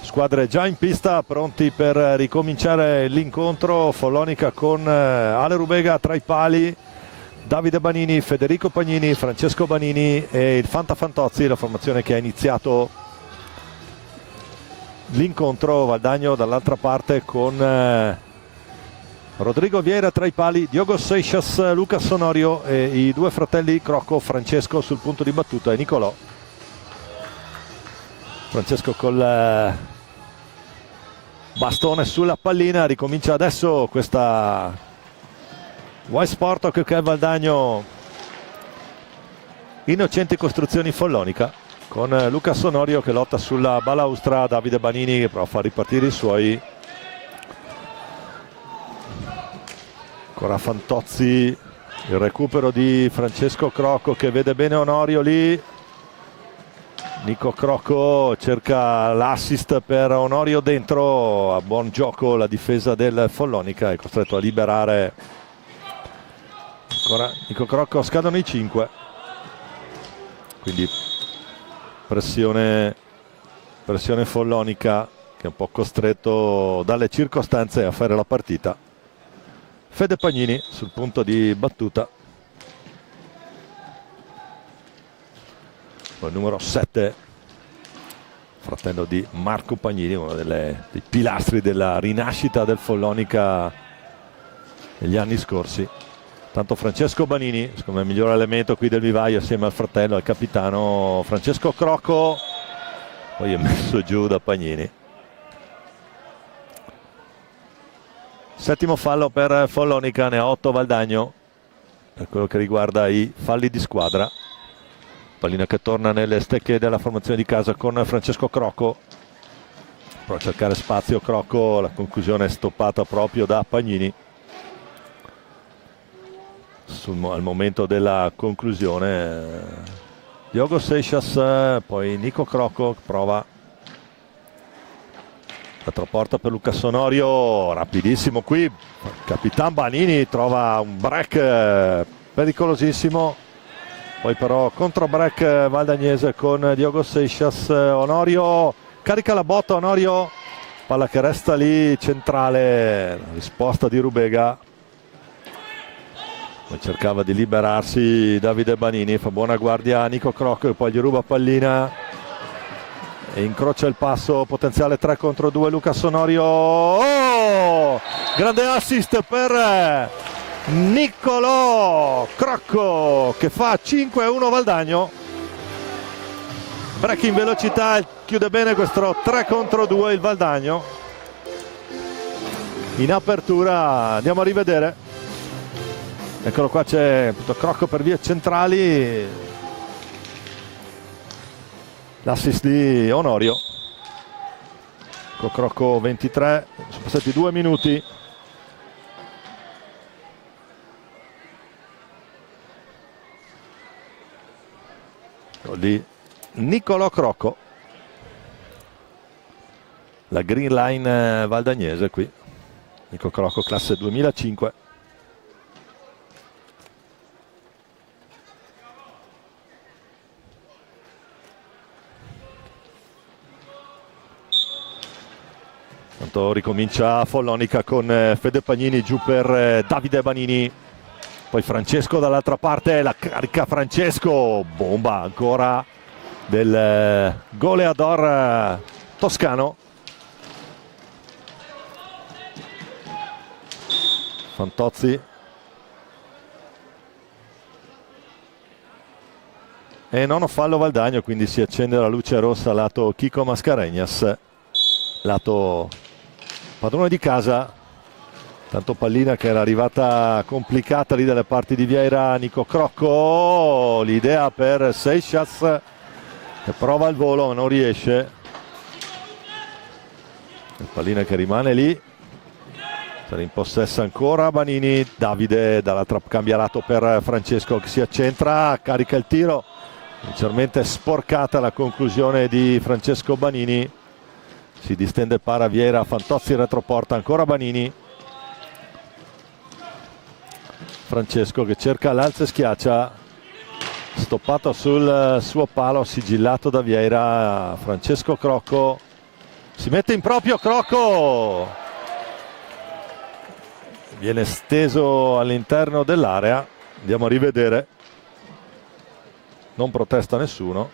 squadre già in pista, pronti per ricominciare l'incontro. Follonica con Ale Rubega tra i pali, Davide Banini, Federico Pagnini, Francesco Banini e il Fanta Fantozzi, la formazione che ha iniziato l'incontro. Valdagno dall'altra parte con Rodrigo Vieira tra i pali, Diogo Seixas, Lucas Sonorio e i due fratelli Crocco, Francesco sul punto di battuta e Nicolò. Francesco col bastone sulla pallina, ricomincia adesso questa Y Sport che è Valdagno Innocenti Costruzioni Follonica, con Lucas Sonorio che lotta sulla balaustra, Davide Banini che prova a far ripartire i suoi. Ancora Fantozzi, il recupero di Francesco Crocco che vede bene Onorio lì. Nico Crocco cerca l'assist per Onorio dentro, a buon gioco la difesa del Follonica, è costretto a liberare. Ancora Nico Crocco, scadono i 5, quindi pressione Follonica che è un po' costretto dalle circostanze a fare la partita. Fede Pagnini sul punto di battuta. Poi il numero 7, fratello di Marco Pagnini, uno dei pilastri della rinascita del Follonica negli anni scorsi. Tanto Francesco Banini, secondo me il miglior elemento qui del vivaio assieme al fratello, al capitano Francesco Crocco, poi è messo giù da Pagnini. Settimo fallo per Follonica, ne ha 8 Valdagno per quello che riguarda i falli di squadra. Pallina che torna nelle stecche della formazione di casa con Francesco Crocco, prova a cercare spazio Crocco, la conclusione è stoppata proprio da Pagnini al momento della conclusione. Diogo Seixas, poi Nico Crocco prova retroporta per Lucas Sonorio, rapidissimo qui, Capitan Banini trova un break pericolosissimo, poi però contro break valdagnese con Diogo Seixas. Onorio carica la botta, Onorio, palla che resta lì centrale, risposta di Rubega, poi cercava di liberarsi Davide Banini, fa buona guardia a Nico Crocco e poi gli ruba pallina e incrocia il passo, potenziale 3 contro 2 Lucas Sonorio. Oh! Grande assist per Niccolò Crocco che fa 5-1 Valdagno. Break in velocità, chiude bene questo 3 contro 2 il Valdagno. In apertura andiamo a rivedere. Eccolo qua, c'è Crocco per vie centrali. L'assist di Onorio. Con Crocco 23, sono passati 2 minuti. Lì Niccolò Crocco. La green line valdagnese qui. Nico Crocco classe 2005. Tanto ricomincia Follonica con Fede Pagnini giù per Davide Banini, poi Francesco dall'altra parte, la carica Francesco, bomba ancora del goleador toscano. Fantozzi e nono fallo Valdagno, quindi si accende la luce rossa lato Chico Mascarenhas, lato padrone di casa. Tanto pallina che era arrivata complicata lì dalle parti di Vieira. Nico Crocco, l'idea per Seixas che prova il volo ma non riesce. Il pallina che rimane lì, se ne impossessa ancora Banini. Davide dall'altra, cambia lato per Francesco che si accentra, carica il tiro, leggermente sporcata la conclusione di Francesco Banini. Si distende para Vieira, Fantozzi retroporta ancora Banini. Francesco che cerca l'alza e schiaccia, stoppato sul suo palo, sigillato da Vieira. Francesco Crocco si mette in proprio, Crocco viene steso all'interno dell'area. Andiamo a rivedere, non protesta nessuno,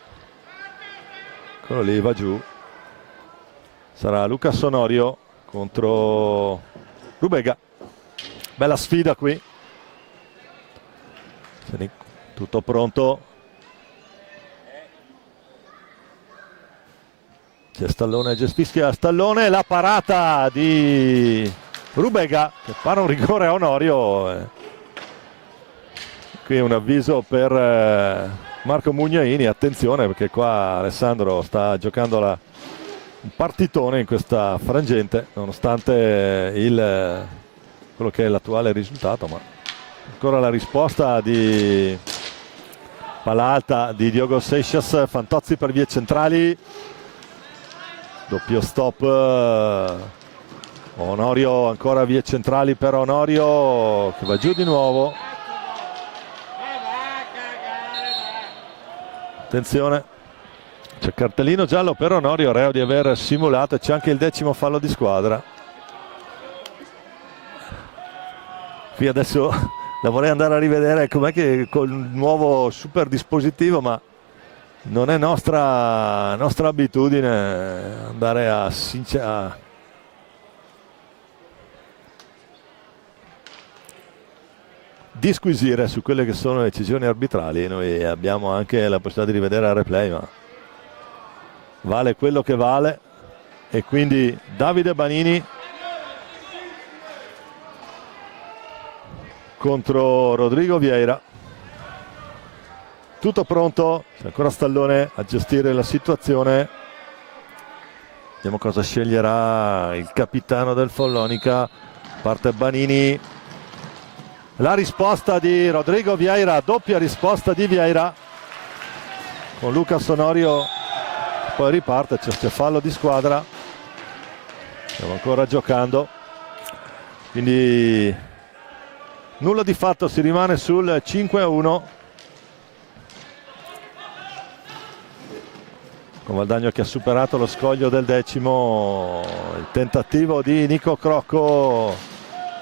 quello lì va giù. Sarà Luca Sonorio contro Rubega. Bella sfida qui. Tutto pronto. C'è Stallone, gestisce Stallone, la parata di Rubega che pare un rigore a Onorio. Qui un avviso per Marco Mugnaini, attenzione perché qua Alessandro sta giocando un partitone in questa frangente, nonostante quello che è l'attuale risultato, ma ancora la risposta di palla alta di Diogo Seixas. Fantozzi per vie centrali, doppio stop. Onorio, ancora vie centrali per Onorio che va giù di nuovo. Attenzione, c'è cartellino giallo per Onorio, reo di aver simulato, e c'è anche il 10° fallo di squadra. Qui adesso la vorrei andare a rivedere com'è che col nuovo super dispositivo, ma non è nostra abitudine andare a disquisire su quelle che sono le decisioni arbitrali. Noi abbiamo anche la possibilità di rivedere il replay, ma vale quello che vale. E quindi Davide Banini contro Rodrigo Vieira. Tutto pronto, c'è ancora Stallone a gestire la situazione. Vediamo cosa sceglierà il capitano del Follonica. Parte Banini. La risposta di Rodrigo Vieira, doppia risposta di Vieira con Luca Sonorio. Poi riparte, c'è fallo di squadra. Stiamo ancora giocando. Quindi nulla di fatto, si rimane sul 5-1. Con Valdagno che ha superato lo scoglio del 10°. Il tentativo di Nico Crocco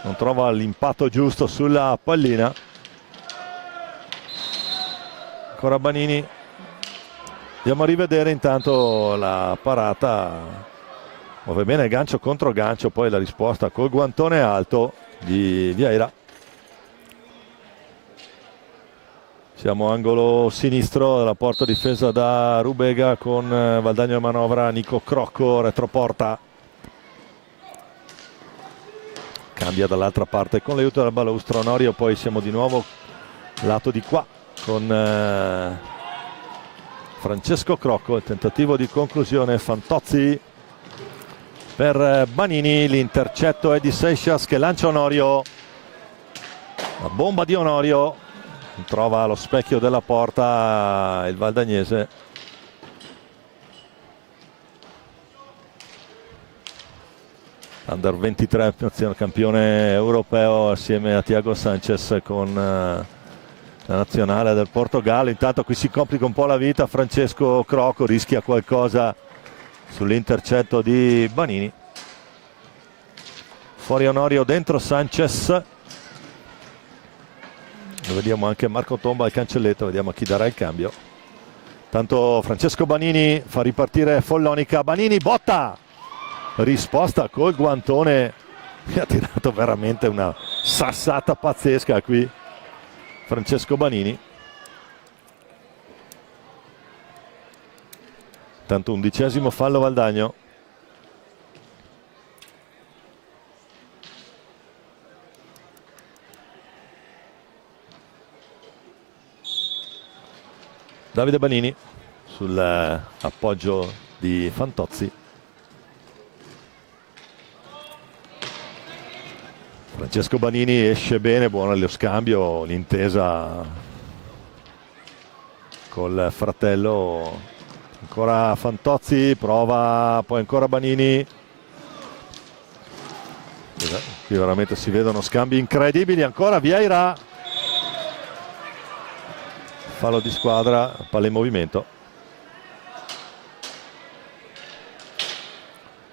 non trova l'impatto giusto sulla pallina. Ancora Banini. Andiamo a rivedere intanto la parata. Muove bene gancio contro gancio, poi la risposta col guantone alto di Vieira. Siamo angolo sinistro della porta difesa da Rubega con Valdagno in manovra, Nico Crocco retroporta. Cambia dall'altra parte con l'aiuto del balustro Onorio, poi siamo di nuovo lato di qua con Francesco Crocco. Il tentativo di conclusione, Fantozzi per Banini, l'intercetto è di Seixas che lancia Onorio. La bomba di Onorio trova allo specchio della porta il valdagnese. Under 23 campione europeo assieme a Thiago Sanchez con la nazionale del Portogallo. Intanto qui si complica un po' la vita Francesco Crocco, rischia qualcosa sull'intercetto di Banini. Fuori Onorio, dentro Sanchez. Lo vediamo anche Marco Tomba al cancelletto, vediamo a chi darà il cambio. Tanto Francesco Banini fa ripartire Follonica. Banini botta, risposta col guantone, che ha tirato veramente una sassata pazzesca qui Francesco Banini. Tanto 11° fallo Valdagno. Davide Banini sull'appoggio di Fantozzi. Francesco Banini esce bene, buono lo scambio, l'intesa col fratello. Ancora Fantozzi, prova, poi ancora Banini. Qui veramente si vedono scambi incredibili. Ancora Vieira fallo di squadra, palla in movimento.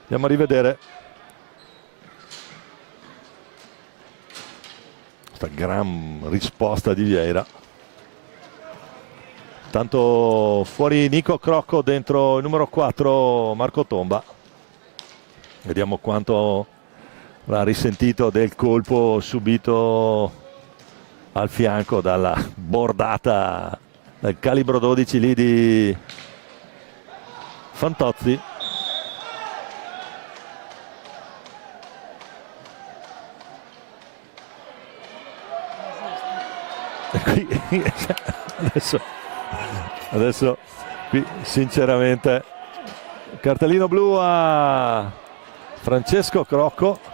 Andiamo a rivedere questa gran risposta di Vieira. Tanto fuori Nico Crocco, dentro il numero 4 Marco Tomba. Vediamo quanto avrà risentito del colpo subito al fianco dalla bordata del calibro 12 lì di Fantozzi. E qui adesso qui sinceramente cartellino blu a Francesco Crocco.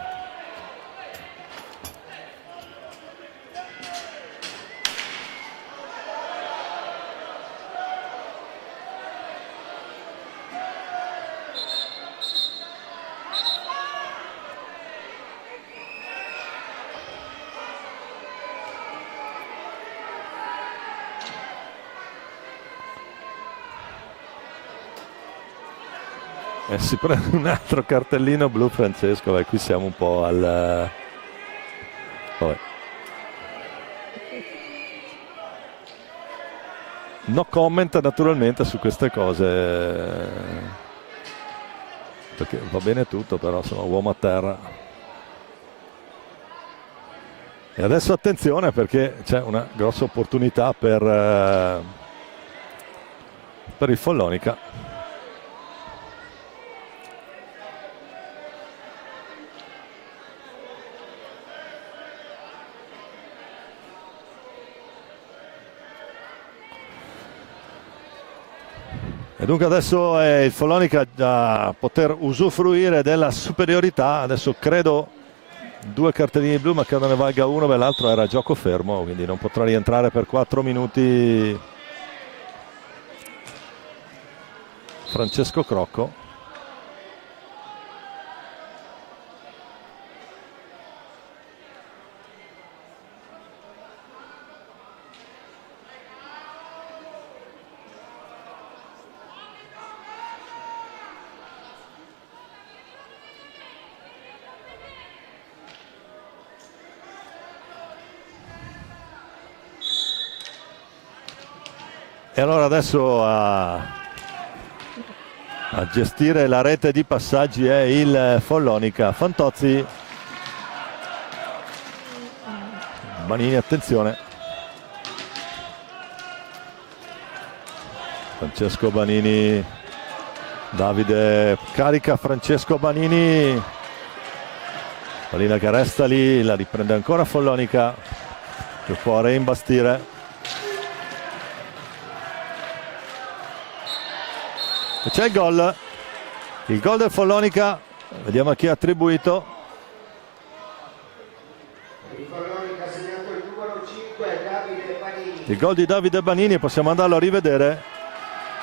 E si prende un altro cartellino blu Francesco. Qui siamo un po' al... Vabbè. No comment naturalmente su queste cose, perché va bene tutto, però sono uomo a terra. E adesso attenzione, perché c'è una grossa opportunità per il Follonica. E dunque adesso è il Follonica a poter usufruire della superiorità. Adesso credo 2 cartellini blu, ma credo ne valga uno, beh, l'altro era gioco fermo, quindi non potrà rientrare per 4 minuti Francesco Crocco. E allora adesso a gestire la rete di passaggi è il Follonica. Fantozzi, Banini, attenzione. Francesco Banini, Davide carica Francesco Banini, pallina che resta lì, la riprende ancora Follonica che può reimbastire. E c'è il gol del Follonica, vediamo a chi è attribuito. Il Follonica ha segnato il numero 5, Davide Banini. Il gol di Davide Banini, possiamo andarlo a rivedere.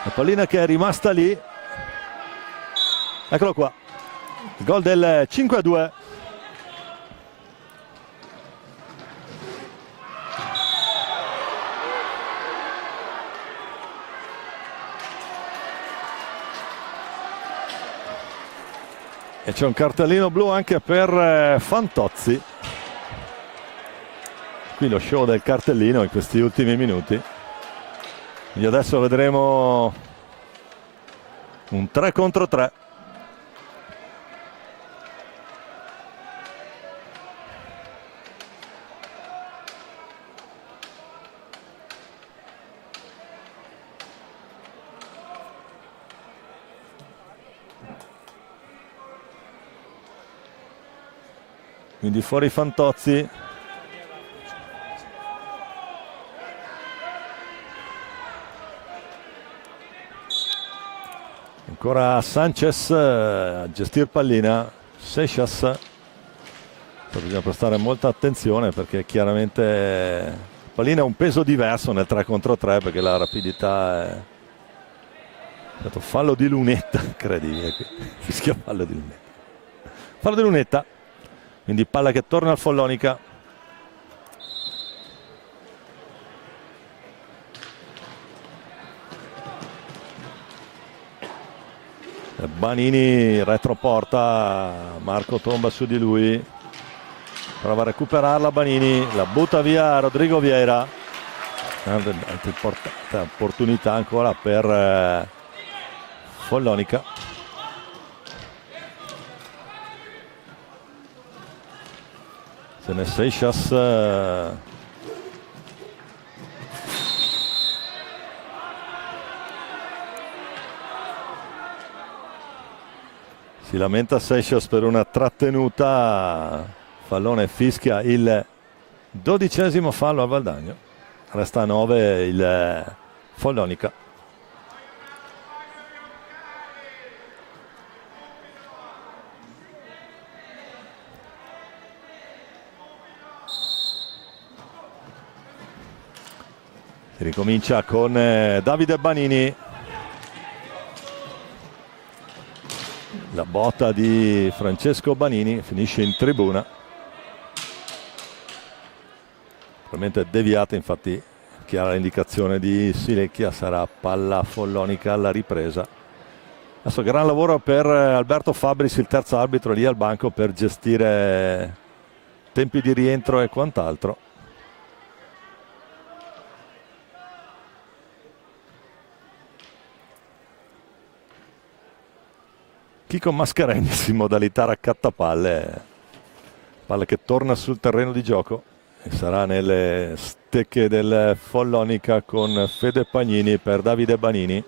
La pallina che è rimasta lì. Eccolo qua. Il gol del 5-2. E c'è un cartellino blu anche per Fantozzi. Qui lo show del cartellino in questi ultimi minuti. Quindi adesso vedremo un 3 contro 3. Quindi fuori Fantozzi. Ancora Sanchez a gestire pallina. Seixas. Bisogna prestare molta attenzione perché chiaramente pallina ha un peso diverso nel 3 contro 3 perché la rapidità è... Fallo di lunetta, incredibile. Fischia fallo di lunetta. Fallo di lunetta. Quindi palla che torna al Follonica. Banini retroporta, Marco tomba su di lui, prova a recuperarla Banini, la butta via Rodrigo Vieira. Altra importante opportunità ancora per Follonica. Se ne Seixas si lamenta Seixas per una trattenuta, Fallone fischia il 12° fallo al Valdagno, resta a 9 il Follonica. Si ricomincia con Davide Banini. La botta di Francesco Banini finisce in tribuna, probabilmente deviata, infatti chiara l'indicazione di Silecchia, sarà palla Follonica alla ripresa. Adesso gran lavoro per Alberto Fabris, il terzo arbitro lì al banco, per gestire tempi di rientro e quant'altro. Chico Mascarenhas in modalità raccattapalle, palla che torna sul terreno di gioco e sarà nelle stecche del Follonica con Fede Pagnini per Davide Banini.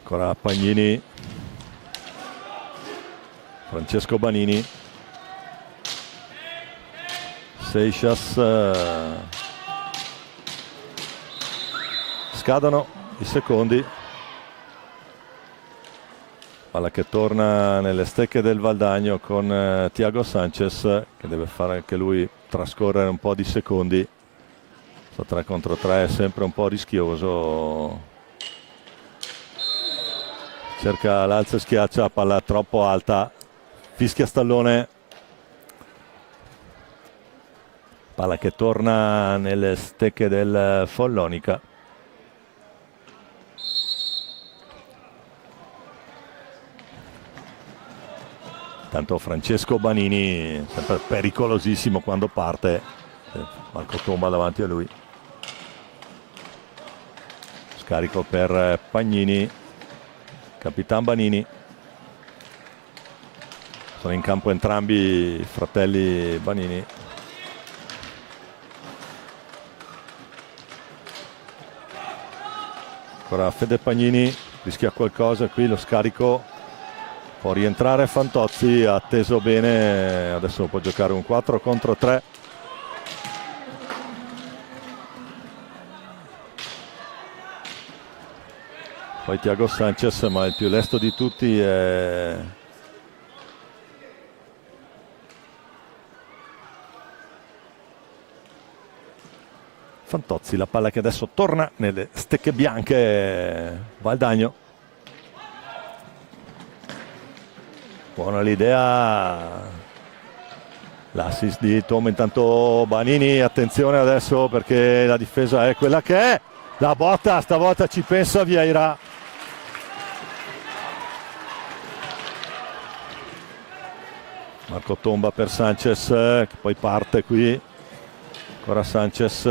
Ancora Pagnini, Francesco Banini, Seixas, scadono i secondi. Palla che torna nelle stecche del Valdagno con Thiago Sanchez, che deve fare anche lui trascorrere un po' di secondi. Sto 3 contro 3 è sempre un po' rischioso. Cerca l'alza e schiaccia, palla troppo alta, fischia Stallone. Palla che torna nelle stecche del Follonica. Tanto Francesco Banini sempre pericolosissimo quando parte, Marco tomba davanti a lui. Scarico per Pagnini, Capitan Banini. Sono in campo entrambi i fratelli Banini. Ancora Fede Pagnini, rischia qualcosa qui, lo scarico. Può rientrare Fantozzi, ha atteso bene, adesso può giocare un 4 contro 3. Poi Thiago Sanchez, ma il più lesto di tutti è Fantozzi. La palla che adesso torna nelle stecche bianche, Valdagno. Buona l'idea, l'assist di Tom. Intanto Banini, attenzione adesso perché la difesa è quella che è. La botta, stavolta ci pensa Vieira. Marco tomba per Sanchez, che poi parte qui. Ancora Sanchez.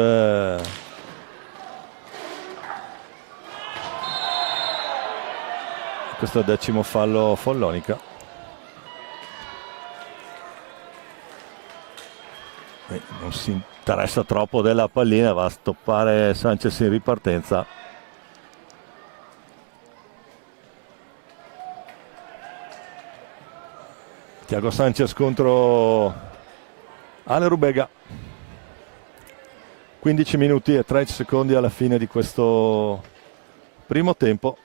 Questo è il 10° fallo Follonica. Non si interessa troppo della pallina, va a stoppare Sanchez in ripartenza. Thiago Sanchez contro Ale Rubega. 15 minuti e 13 secondi alla fine di questo primo tempo.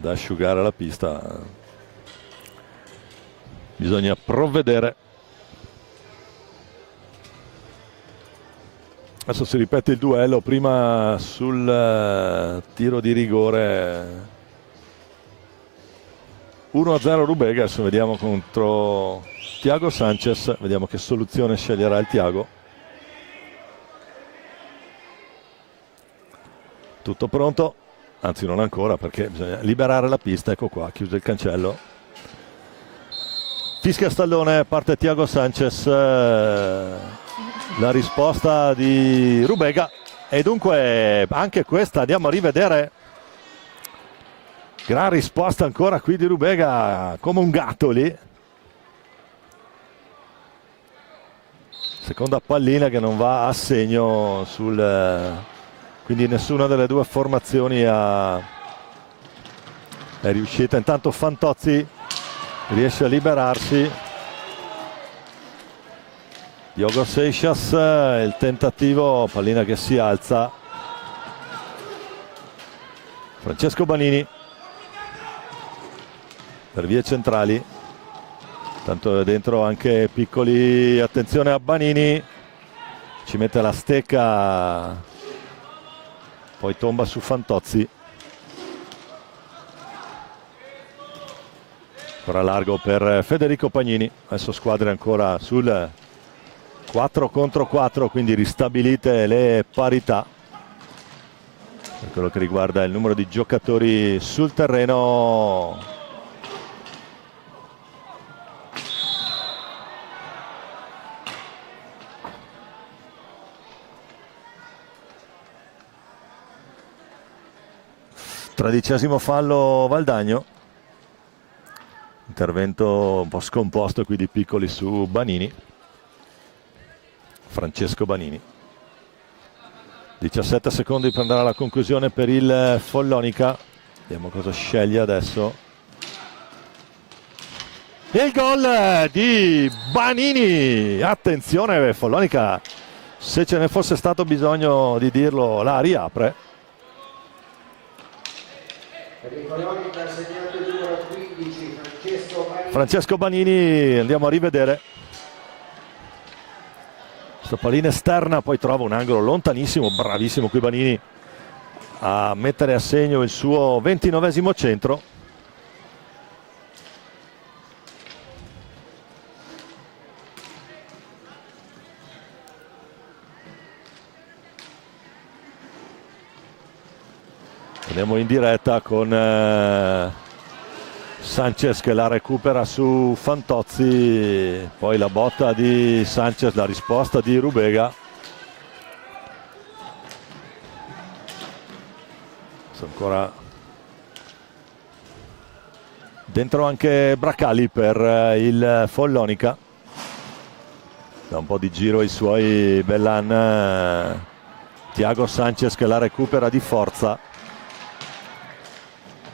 Da asciugare la pista, bisogna provvedere. Adesso si ripete il duello, prima sul tiro di rigore. 1-0 Rubega, adesso vediamo contro Thiago Sanchez, vediamo che soluzione sceglierà il Thiago. Tutto pronto, anzi non ancora perché bisogna liberare la pista, ecco qua, chiuso il cancello. Fischia stallone, parte Thiago Sanchez, la risposta di Rubega e dunque anche questa andiamo a rivedere. Gran risposta ancora qui di Rubega, come un gatto lì. Seconda pallina che non va a segno quindi nessuna delle due formazioni è riuscita. Intanto Fantozzi riesce a liberarsi. Diogo Seixas, il tentativo, pallina che si alza. Francesco Banini per vie centrali, tanto è dentro anche Piccoli, attenzione a Banini, ci mette la stecca, poi tomba su Fantozzi. Ancora largo per Federico Pagnini, adesso squadre ancora sul 4 contro 4, quindi ristabilite le parità per quello che riguarda il numero di giocatori sul terreno. Tredicesimo fallo Valdagno, intervento un po' scomposto qui di Piccoli su Banini, Francesco Banini. 17 secondi per andare alla conclusione per il Follonica, vediamo cosa sceglie adesso. E il gol di Banini, attenzione Follonica, se ce ne fosse stato bisogno di dirlo la riapre. Francesco Banini, andiamo a rivedere. Questa pallina esterna, poi trova un angolo lontanissimo, bravissimo qui Banini a mettere a segno il suo 29esimo centro. Andiamo in diretta con Sanchez che la recupera su Fantozzi, poi la botta di Sanchez, la risposta di Rubega. Ancora dentro anche Bracali per il Follonica, da un po' di giro i suoi Bellan. Thiago Sanchez che la recupera di forza,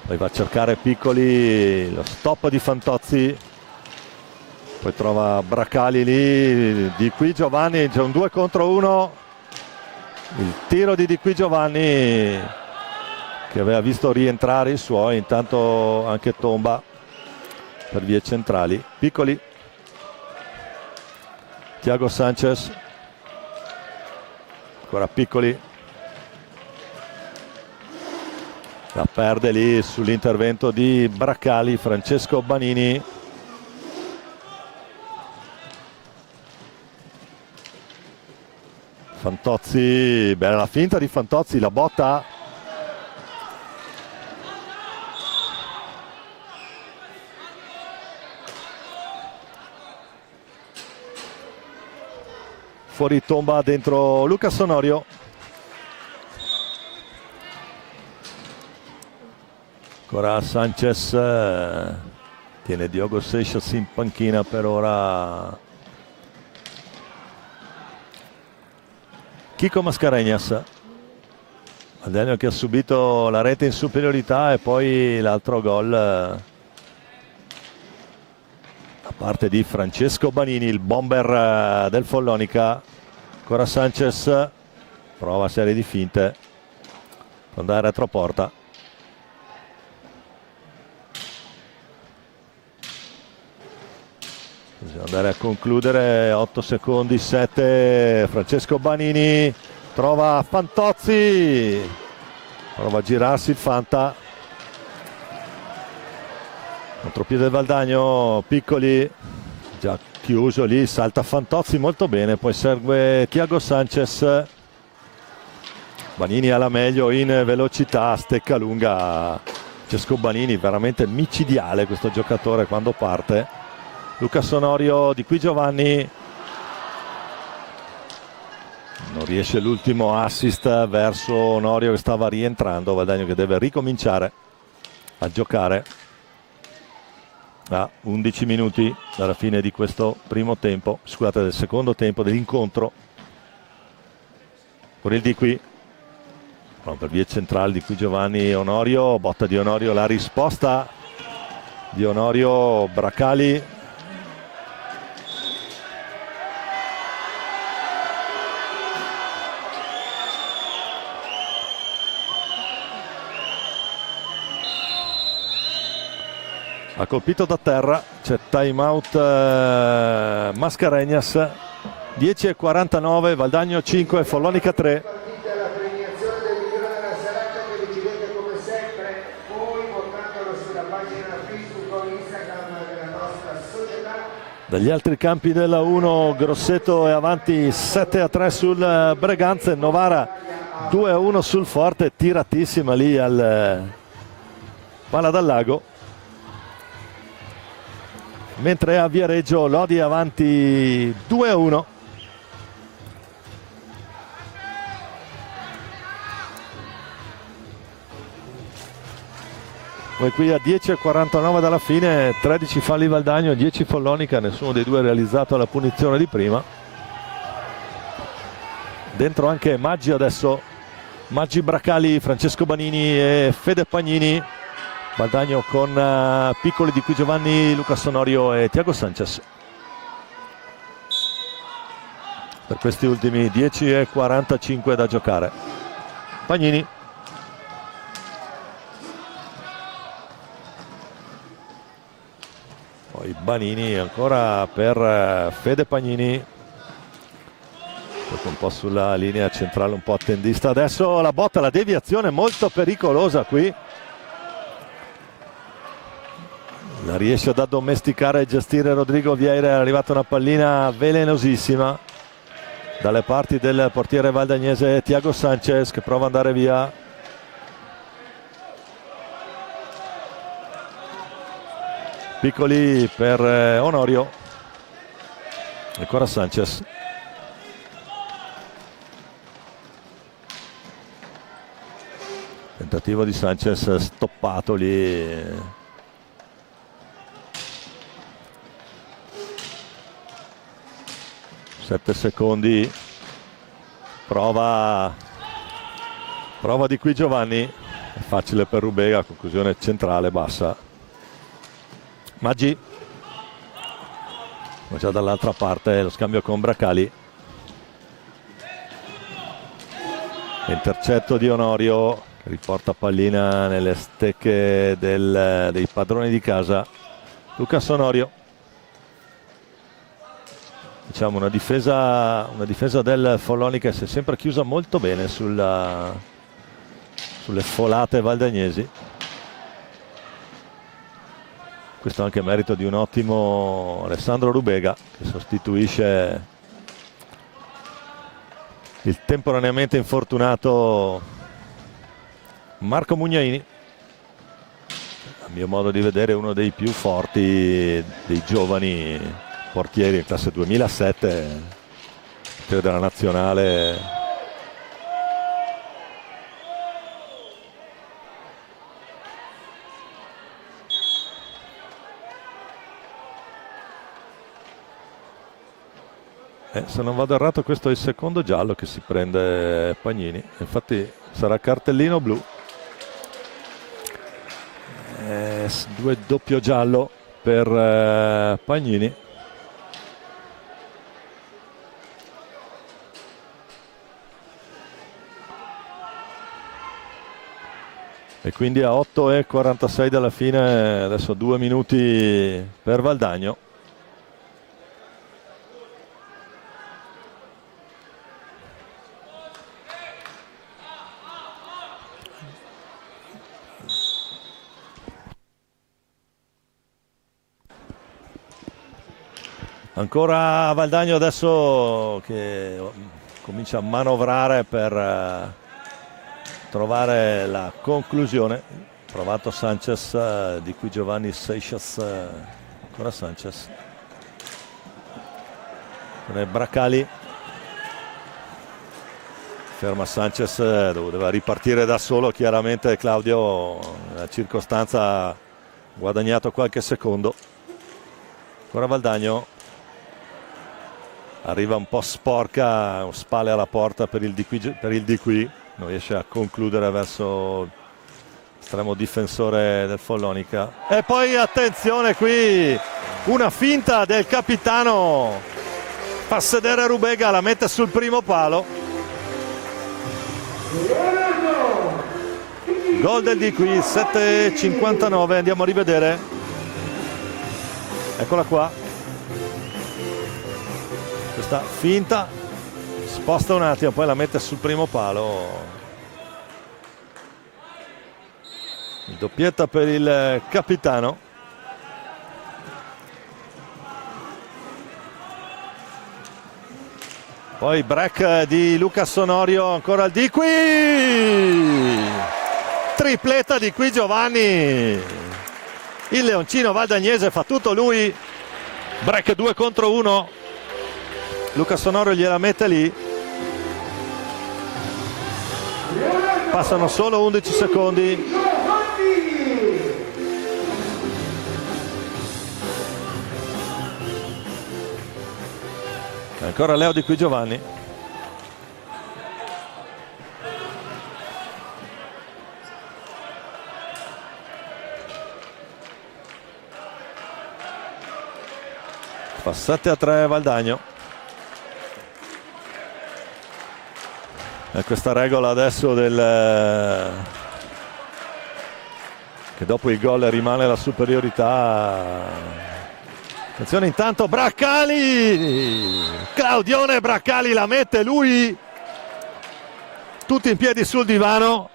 poi va a cercare Piccoli, lo stop di Fantozzi, poi trova Bracali lì, Di Qui Giovanni, c'è un 2 contro 1, il tiro di Qui Giovanni che aveva visto rientrare i suoi, intanto anche tomba per vie centrali. Piccoli, Thiago Sanchez, ancora Piccoli, la perde lì sull'intervento di Bracali, Francesco Banini. Fantozzi, bella la finta di Fantozzi, la botta. Fuori tomba dentro Lucas Sonorio. Ancora Sanchez, tiene Diogo Seixas in panchina per ora. Chico Mascarenhas, Valdagno che ha subito la rete in superiorità e poi l'altro gol da parte di Francesco Banini, il bomber del Follonica. Ancora Sanchez, prova serie di finte per andare retroporta. Bisogna andare a concludere, 8 secondi, 7, Francesco Banini, trova Fantozzi, prova a girarsi il Fanta, contropiede del Valdagno, Piccoli, già chiuso lì, salta Fantozzi molto bene, poi segue Thiago Sanchez, Banini alla meglio in velocità, stecca lunga Francesco Banini, veramente micidiale questo giocatore quando parte. Lucas Onorio, di qui Giovanni, non riesce l'ultimo assist verso Onorio che stava rientrando, Valdagno che deve ricominciare a giocare a 11 minuti dalla fine di questo primo tempo, scusate, del secondo tempo dell'incontro. Con il di qui, no, per vie centrali di qui Giovanni, Onorio, botta di Onorio, la risposta di Onorio, Bracali. Ha colpito da terra, c'è time out Mascarenhas, 10:49, Valdagno 5, Follonica 3. Partita la premiazione del migliore della serata che decidete come sempre voi votandolo sulla pagina Facebook o Instagram della nostra società. Dagli altri campi della 1 Grosseto è avanti 7-3 sul Breganze, Novara 2-1 sul Forte, tiratissima lì al palla dal lago. Mentre a Viareggio Lodi è avanti 2-1. Poi qui a 10:49 dalla fine, 13 falli Valdagno, 10 Follonica, nessuno dei due ha realizzato la punizione di prima. Dentro anche Maggi adesso, Maggi, Bracali, Francesco Banini e Fede Pagnini. Valdagno con Piccoli, di qui Giovanni, Lucas Onorio e Thiago Sanchez. Per questi ultimi 10:45 da giocare. Pagnini. Poi Banini ancora per Fede Pagnini. Un po' sulla linea centrale, un po' attendista. Adesso la botta, la deviazione molto pericolosa qui. La riesce ad addomesticare e gestire Rodrigo Vieira, è arrivata una pallina velenosissima dalle parti del portiere valdagnese Thiago Sanchez che prova ad andare via. Piccoli per Onorio, ancora Sanchez. Tentativo di Sanchez stoppato lì. 7 secondi, prova di qui Giovanni, è facile per Rubega, conclusione centrale bassa. Maggi, ma già dall'altra parte lo scambio con Bracali, intercetto di Onorio che riporta pallina nelle stecche dei padroni di casa. Lucas Onorio, diciamo una difesa del Follonica che si è sempre chiusa molto bene sulle folate valdagnesi. Questo anche merito di un ottimo Alessandro Rubega che sostituisce il temporaneamente infortunato Marco Mugnaini, a mio modo di vedere uno dei più forti dei giovani portieri in classe 2007, portiere della nazionale. Se non vado errato questo è il secondo giallo che si prende Pagnini, infatti sarà cartellino blu. Due doppio giallo per Pagnini. E quindi a 8:46 dalla fine, adesso 2 minuti per Valdagno. Ancora Valdagno adesso che comincia a manovrare per trovare la conclusione. Provato Sanchez, di qui Giovanni Seixas, ancora Sanchez. Bracali ferma Sanchez, doveva ripartire da solo, chiaramente Claudio nella circostanza ha guadagnato qualche secondo. Ancora Valdagno, arriva un po' sporca, spalle alla porta per il di qui, non riesce a concludere verso l'estremo difensore del Follonica. E poi attenzione qui, una finta del capitano, fa sedere Rubega, la mette sul primo palo. Gol del di qui, 7:59, andiamo a rivedere. Eccola qua. Questa finta, sposta un attimo, poi la mette sul primo palo. Doppietta per il capitano. Poi break di Lucas Onorio, ancora il di qui. Tripletta di qui Giovanni. Il leoncino valdagnese fa tutto lui. Break 2 contro 1. Lucas Onorio gliela mette lì. Passano solo 11 secondi. Ancora Leo di qui Giovanni. Fa 7-3 Valdagno. E questa regola adesso del che dopo il gol rimane la superiorità. Attenzione intanto Bracali, Claudione Bracali la mette lui, tutti in piedi sul divano.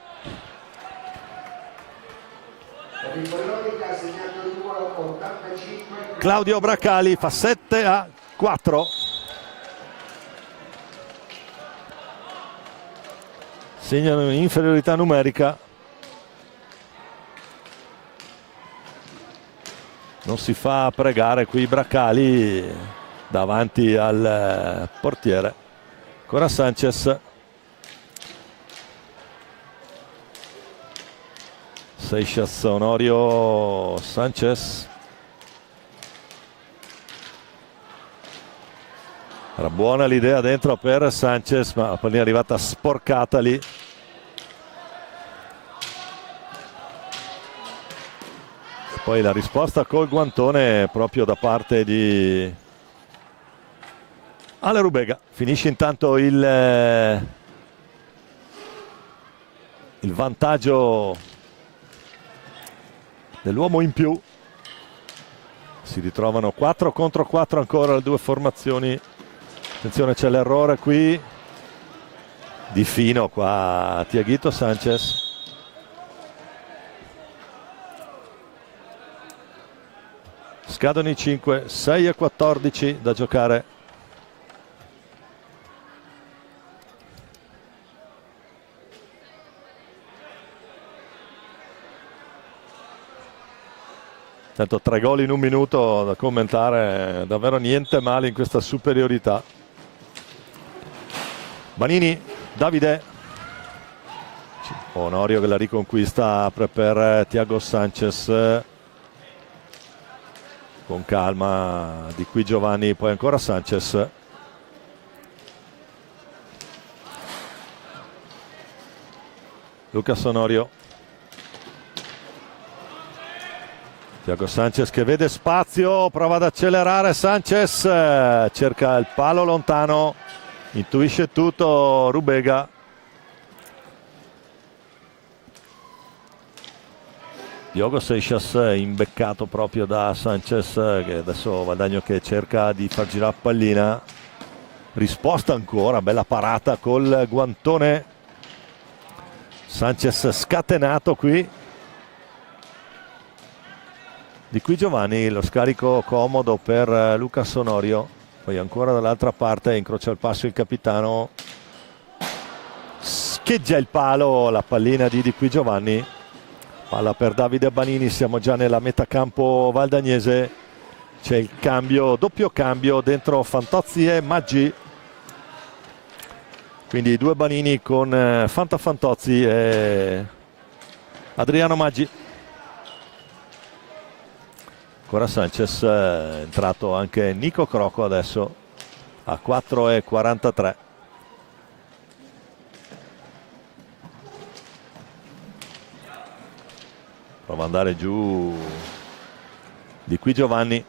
Claudio Bracali fa 7-4. Segnano in inferiorità numerica. Non si fa pregare qui Bracali davanti al portiere. Ancora Sanchez. Seixas, Onorio, Sanchez. Era buona l'idea dentro per Sanchez, ma la pallina è arrivata sporcata lì. Poi la risposta col guantone proprio da parte di Ale Rubega. Finisce intanto il vantaggio dell'uomo in più. Si ritrovano 4 contro 4 ancora le due formazioni. Attenzione, c'è l'errore qui di Fino qua, Tiaguito Sanchez. Scadono i 5, 6:14 da giocare. Certo, 3 gol in un minuto da commentare, davvero niente male in questa superiorità. Banini, Davide. Onorio che la riconquista, apre per Thiago Sanchez. Con calma di qui Giovanni, poi ancora Sanchez. Lucas Onorio. Thiago Sanchez che vede spazio, prova ad accelerare Sanchez, cerca il palo lontano, intuisce tutto Rubega. Diogo Seixas imbeccato proprio da Sanchez, che adesso Valdagno che cerca di far girare pallina. Risposta ancora, bella parata col guantone. Sanchez scatenato qui. Di qui Giovanni, lo scarico comodo per Lucas Onorio, poi ancora dall'altra parte incrocia il passo il capitano, scheggia il palo, la pallina di qui Giovanni, palla per Davide Banini, siamo già nella metacampo valdagnese, c'è il cambio, doppio cambio dentro Fantozzi e Maggi, quindi due Banini con Fantozzi e Adriano Maggi. Ancora Sanchez, è entrato anche Nico Crocco adesso a 4:43. Prova ad andare giù di qui Giovanni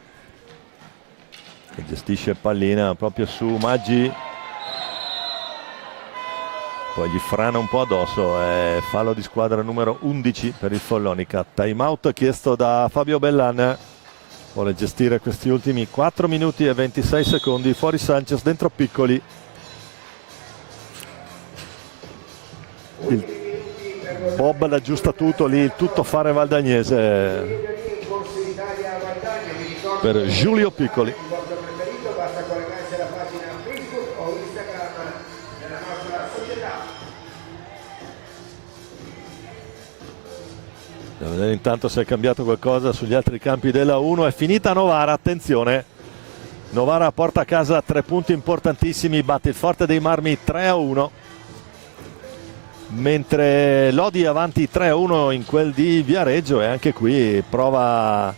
che gestisce pallina proprio su Maggi, poi gli frana un po' addosso e fallo di squadra numero 11 per il Follonica. Time out chiesto da Fabio Bellan. Vuole gestire questi ultimi 4 minuti e 26 secondi. Fuori Sanchez, dentro Piccoli. Il Bob l'aggiusta tutto lì, il tuttofare valdagnese per Giulio Piccoli. Andiamo a vedere intanto se è cambiato qualcosa sugli altri campi della 1. È finita Novara, attenzione. Novara porta a casa 3 punti importantissimi, batte il Forte dei Marmi 3-1. Mentre Lodi avanti 3-1 in quel di Viareggio, e anche qui prova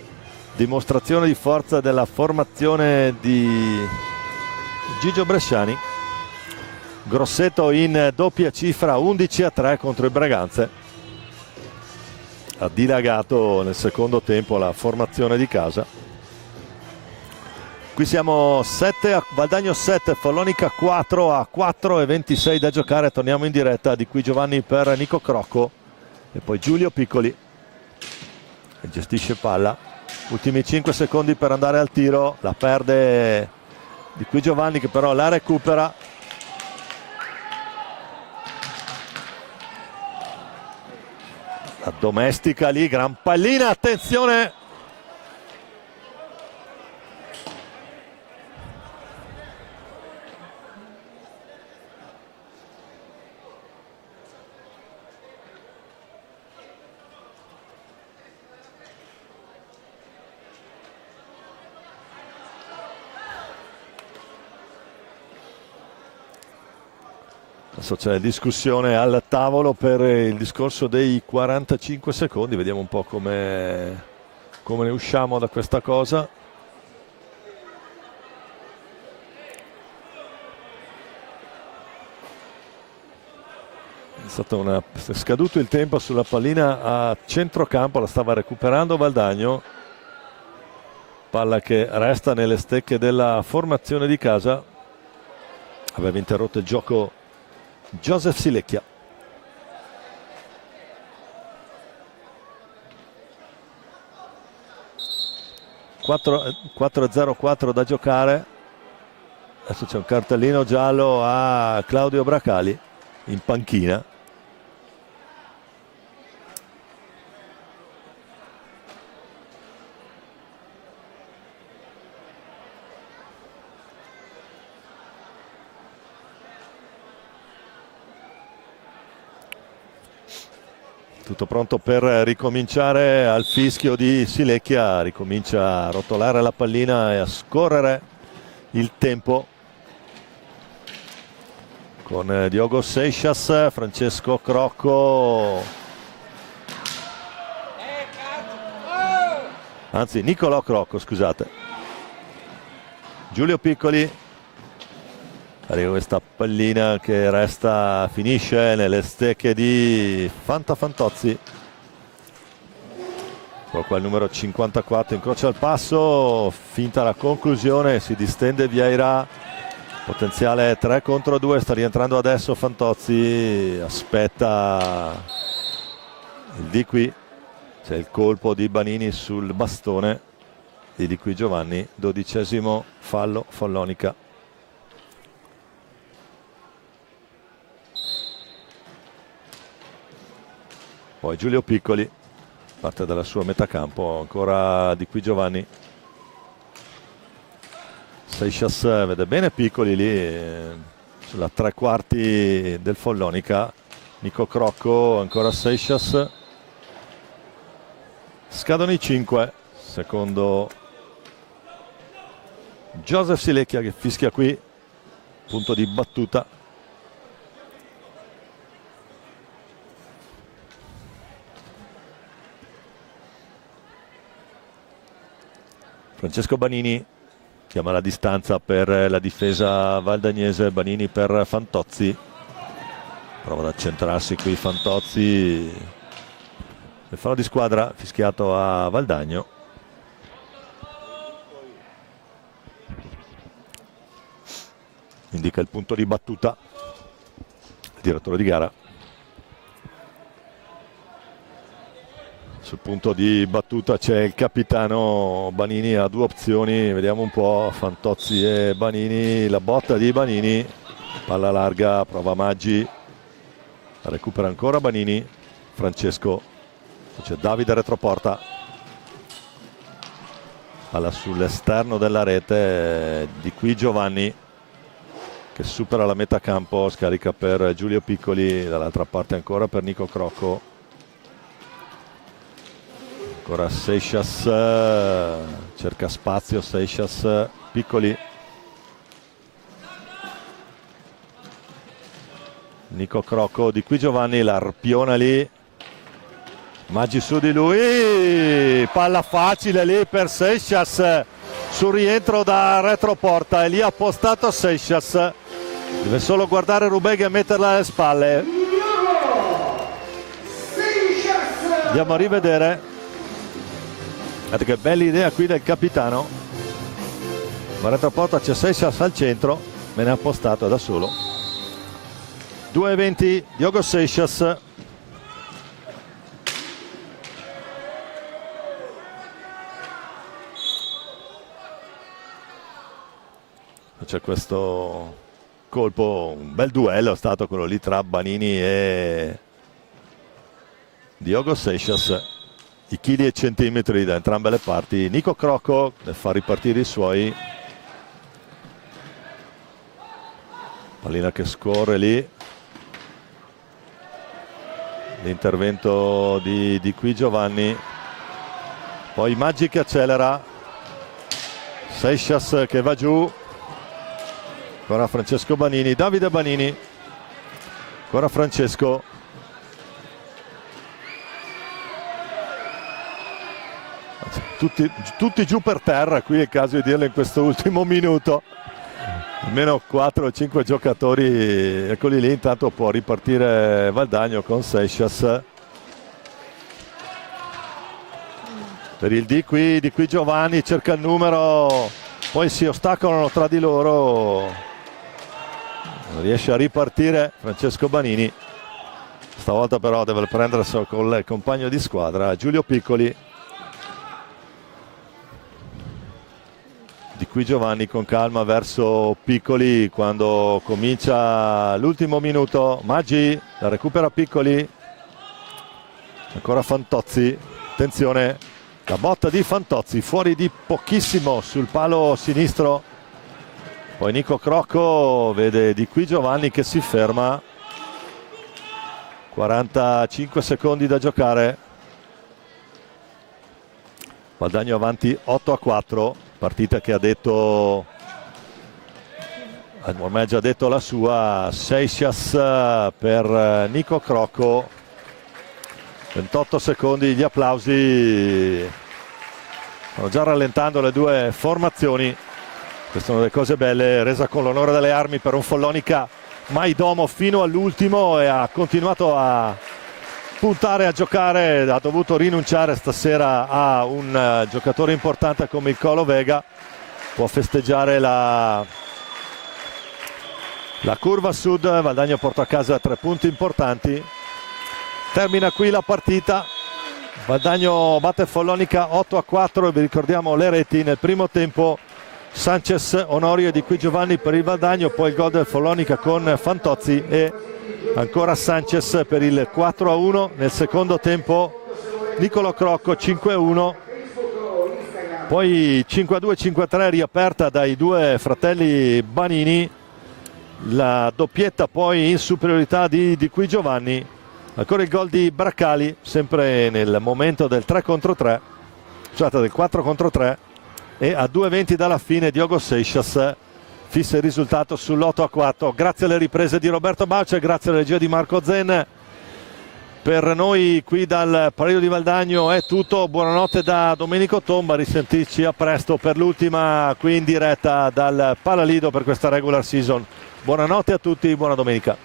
dimostrazione di forza della formazione di Gigio Bresciani. Grosseto in doppia cifra, 11-3 contro il Breganze. Ha dilagato nel secondo tempo la formazione di casa. Qui siamo 7 a Valdagno 7, Follonica 4 a 4:26 da giocare. Torniamo in diretta. Di qui Giovanni per Nico Crocco e poi Giulio Piccoli che gestisce palla. Ultimi 5 secondi per andare al tiro, la perde Di qui Giovanni che però la recupera. La domestica lì, gran pallina, attenzione. Adesso c'è discussione al tavolo per il discorso dei 45 secondi, vediamo un po' come ne usciamo da questa cosa. È scaduto il tempo sulla pallina a centrocampo, la stava recuperando Valdagno, palla che resta nelle stecche della formazione di casa. Aveva interrotto il gioco Joseph Silecchia. (4:04 da giocare). Adesso c'è un cartellino giallo a Claudio Bracali in panchina. Tutto pronto per ricominciare. Al fischio di Silecchia ricomincia a rotolare la pallina e a scorrere il tempo con Diogo Seixas, Francesco Crocco, anzi Nicolò Crocco, scusate, Giulio Piccoli. Arriva questa pallina che resta, finisce nelle stecche di Fantozzi. Ecco qua il numero 54, incrocia il passo, finta la conclusione, si distende Vieira, potenziale 3 contro 2, sta rientrando adesso Fantozzi, aspetta il di qui, c'è il colpo di Banini sul bastone di qui Giovanni, 12° fallo Follonica. Poi Giulio Piccoli parte dalla sua metà campo. Ancora Di Qui Giovanni. Seixas vede bene Piccoli lì sulla tre quarti del Follonica. Nico Crocco, ancora Seixas. Scadono i 5, secondo Joseph Silecchia, che fischia qui, punto di battuta. Francesco Banini chiama la distanza per la difesa valdagnese. Banini per Fantozzi, prova ad accentrarsi qui Fantozzi. Il fallo di squadra fischiato a Valdagno. Indica il punto di battuta il direttore di gara. Sul punto di battuta c'è il capitano Banini, ha due opzioni, vediamo un po', Fantozzi e Banini. La botta di Banini, palla larga, prova Maggi, recupera ancora Banini. Francesco, c'è Davide retroporta, palla sull'esterno della rete. Di Qui Giovanni che supera la metà campo, scarica per Giulio Piccoli, dall'altra parte ancora per Nico Crocco. Ancora Seixas, cerca spazio Seixas, Piccoli. Nico Crocco, Di Qui Giovanni, l'arpiona lì. Maggi su di lui, palla facile lì per Seixas sul rientro da retroporta, e lì ha postato Seixas, deve solo guardare Rubeghi e metterla alle spalle. Andiamo a rivedere, guardate che bella idea qui del capitano, ma retroporta c'è Seixas al centro, me ne ha postato da solo. 2:20, Diogo Seixas. C'è questo colpo, un bel duello è stato quello lì tra Banini e Diogo Seixas, i chili e centimetri da entrambe le parti. Nico Crocco deve far ripartire i suoi, pallina che scorre lì, l'intervento di Qui Giovanni, poi Maggi che accelera, Seixas che va giù. Ancora Francesco Banini, Davide Banini, ancora Francesco. Tutti giù per terra, qui è il caso di dirlo in questo ultimo minuto. Almeno 4 o 5 giocatori, eccoli lì, intanto può ripartire Valdagno con Seixas. Per il Di Qui Giovanni cerca il numero, poi si ostacolano tra di loro. Riesce a ripartire Francesco Banini, stavolta però deve prenderselo con il compagno di squadra Giulio Piccoli. Di Qui Giovanni con calma verso Piccoli quando comincia l'ultimo minuto. Maggi la recupera Piccoli, ancora Fantozzi, attenzione, la botta di Fantozzi fuori di pochissimo sul palo sinistro. Poi Nico Crocco vede Di Qui Giovanni che si ferma, 45 secondi da giocare. Valdagno avanti 8-4, partita che ha detto, ormai ha già detto la sua. Seixas per Nico Crocco, 28 secondi, gli applausi, stanno già rallentando le due formazioni. Queste sono delle cose belle, resa con l'onore delle armi per un Follonica mai domo fino all'ultimo, e ha continuato a puntare a giocare. Ha dovuto rinunciare stasera a un giocatore importante come il Colo Vega. Può festeggiare la curva sud. Valdagno porta a casa 3 punti importanti. Termina qui la partita. Valdagno batte Follonica 8-4, e vi ricordiamo le reti nel primo tempo: Sanchez, Onorio e Di Qui Giovanni per il Valdagno, poi il gol del Follonica con Fantozzi e ancora Sanchez per il 4-1. Nel secondo tempo Niccolò Crocco 5-1, poi 5-2, 5-3 riaperta dai due fratelli Banini, la doppietta poi in superiorità di Qui Giovanni, ancora il gol di Braccali sempre nel momento del 3 contro 3, scusate, del 4 contro 3, e a 2:20 dalla fine Diogo Seixas fissa il risultato sull'8-4. Grazie alle riprese di Roberto Baucia e grazie alla regia di Marco Zen. Per noi qui dal Palalido di Valdagno è tutto, buonanotte da Domenico Tomba, risentirci a presto per l'ultima qui in diretta dal Palalido per questa regular season. Buonanotte a tutti, buona domenica.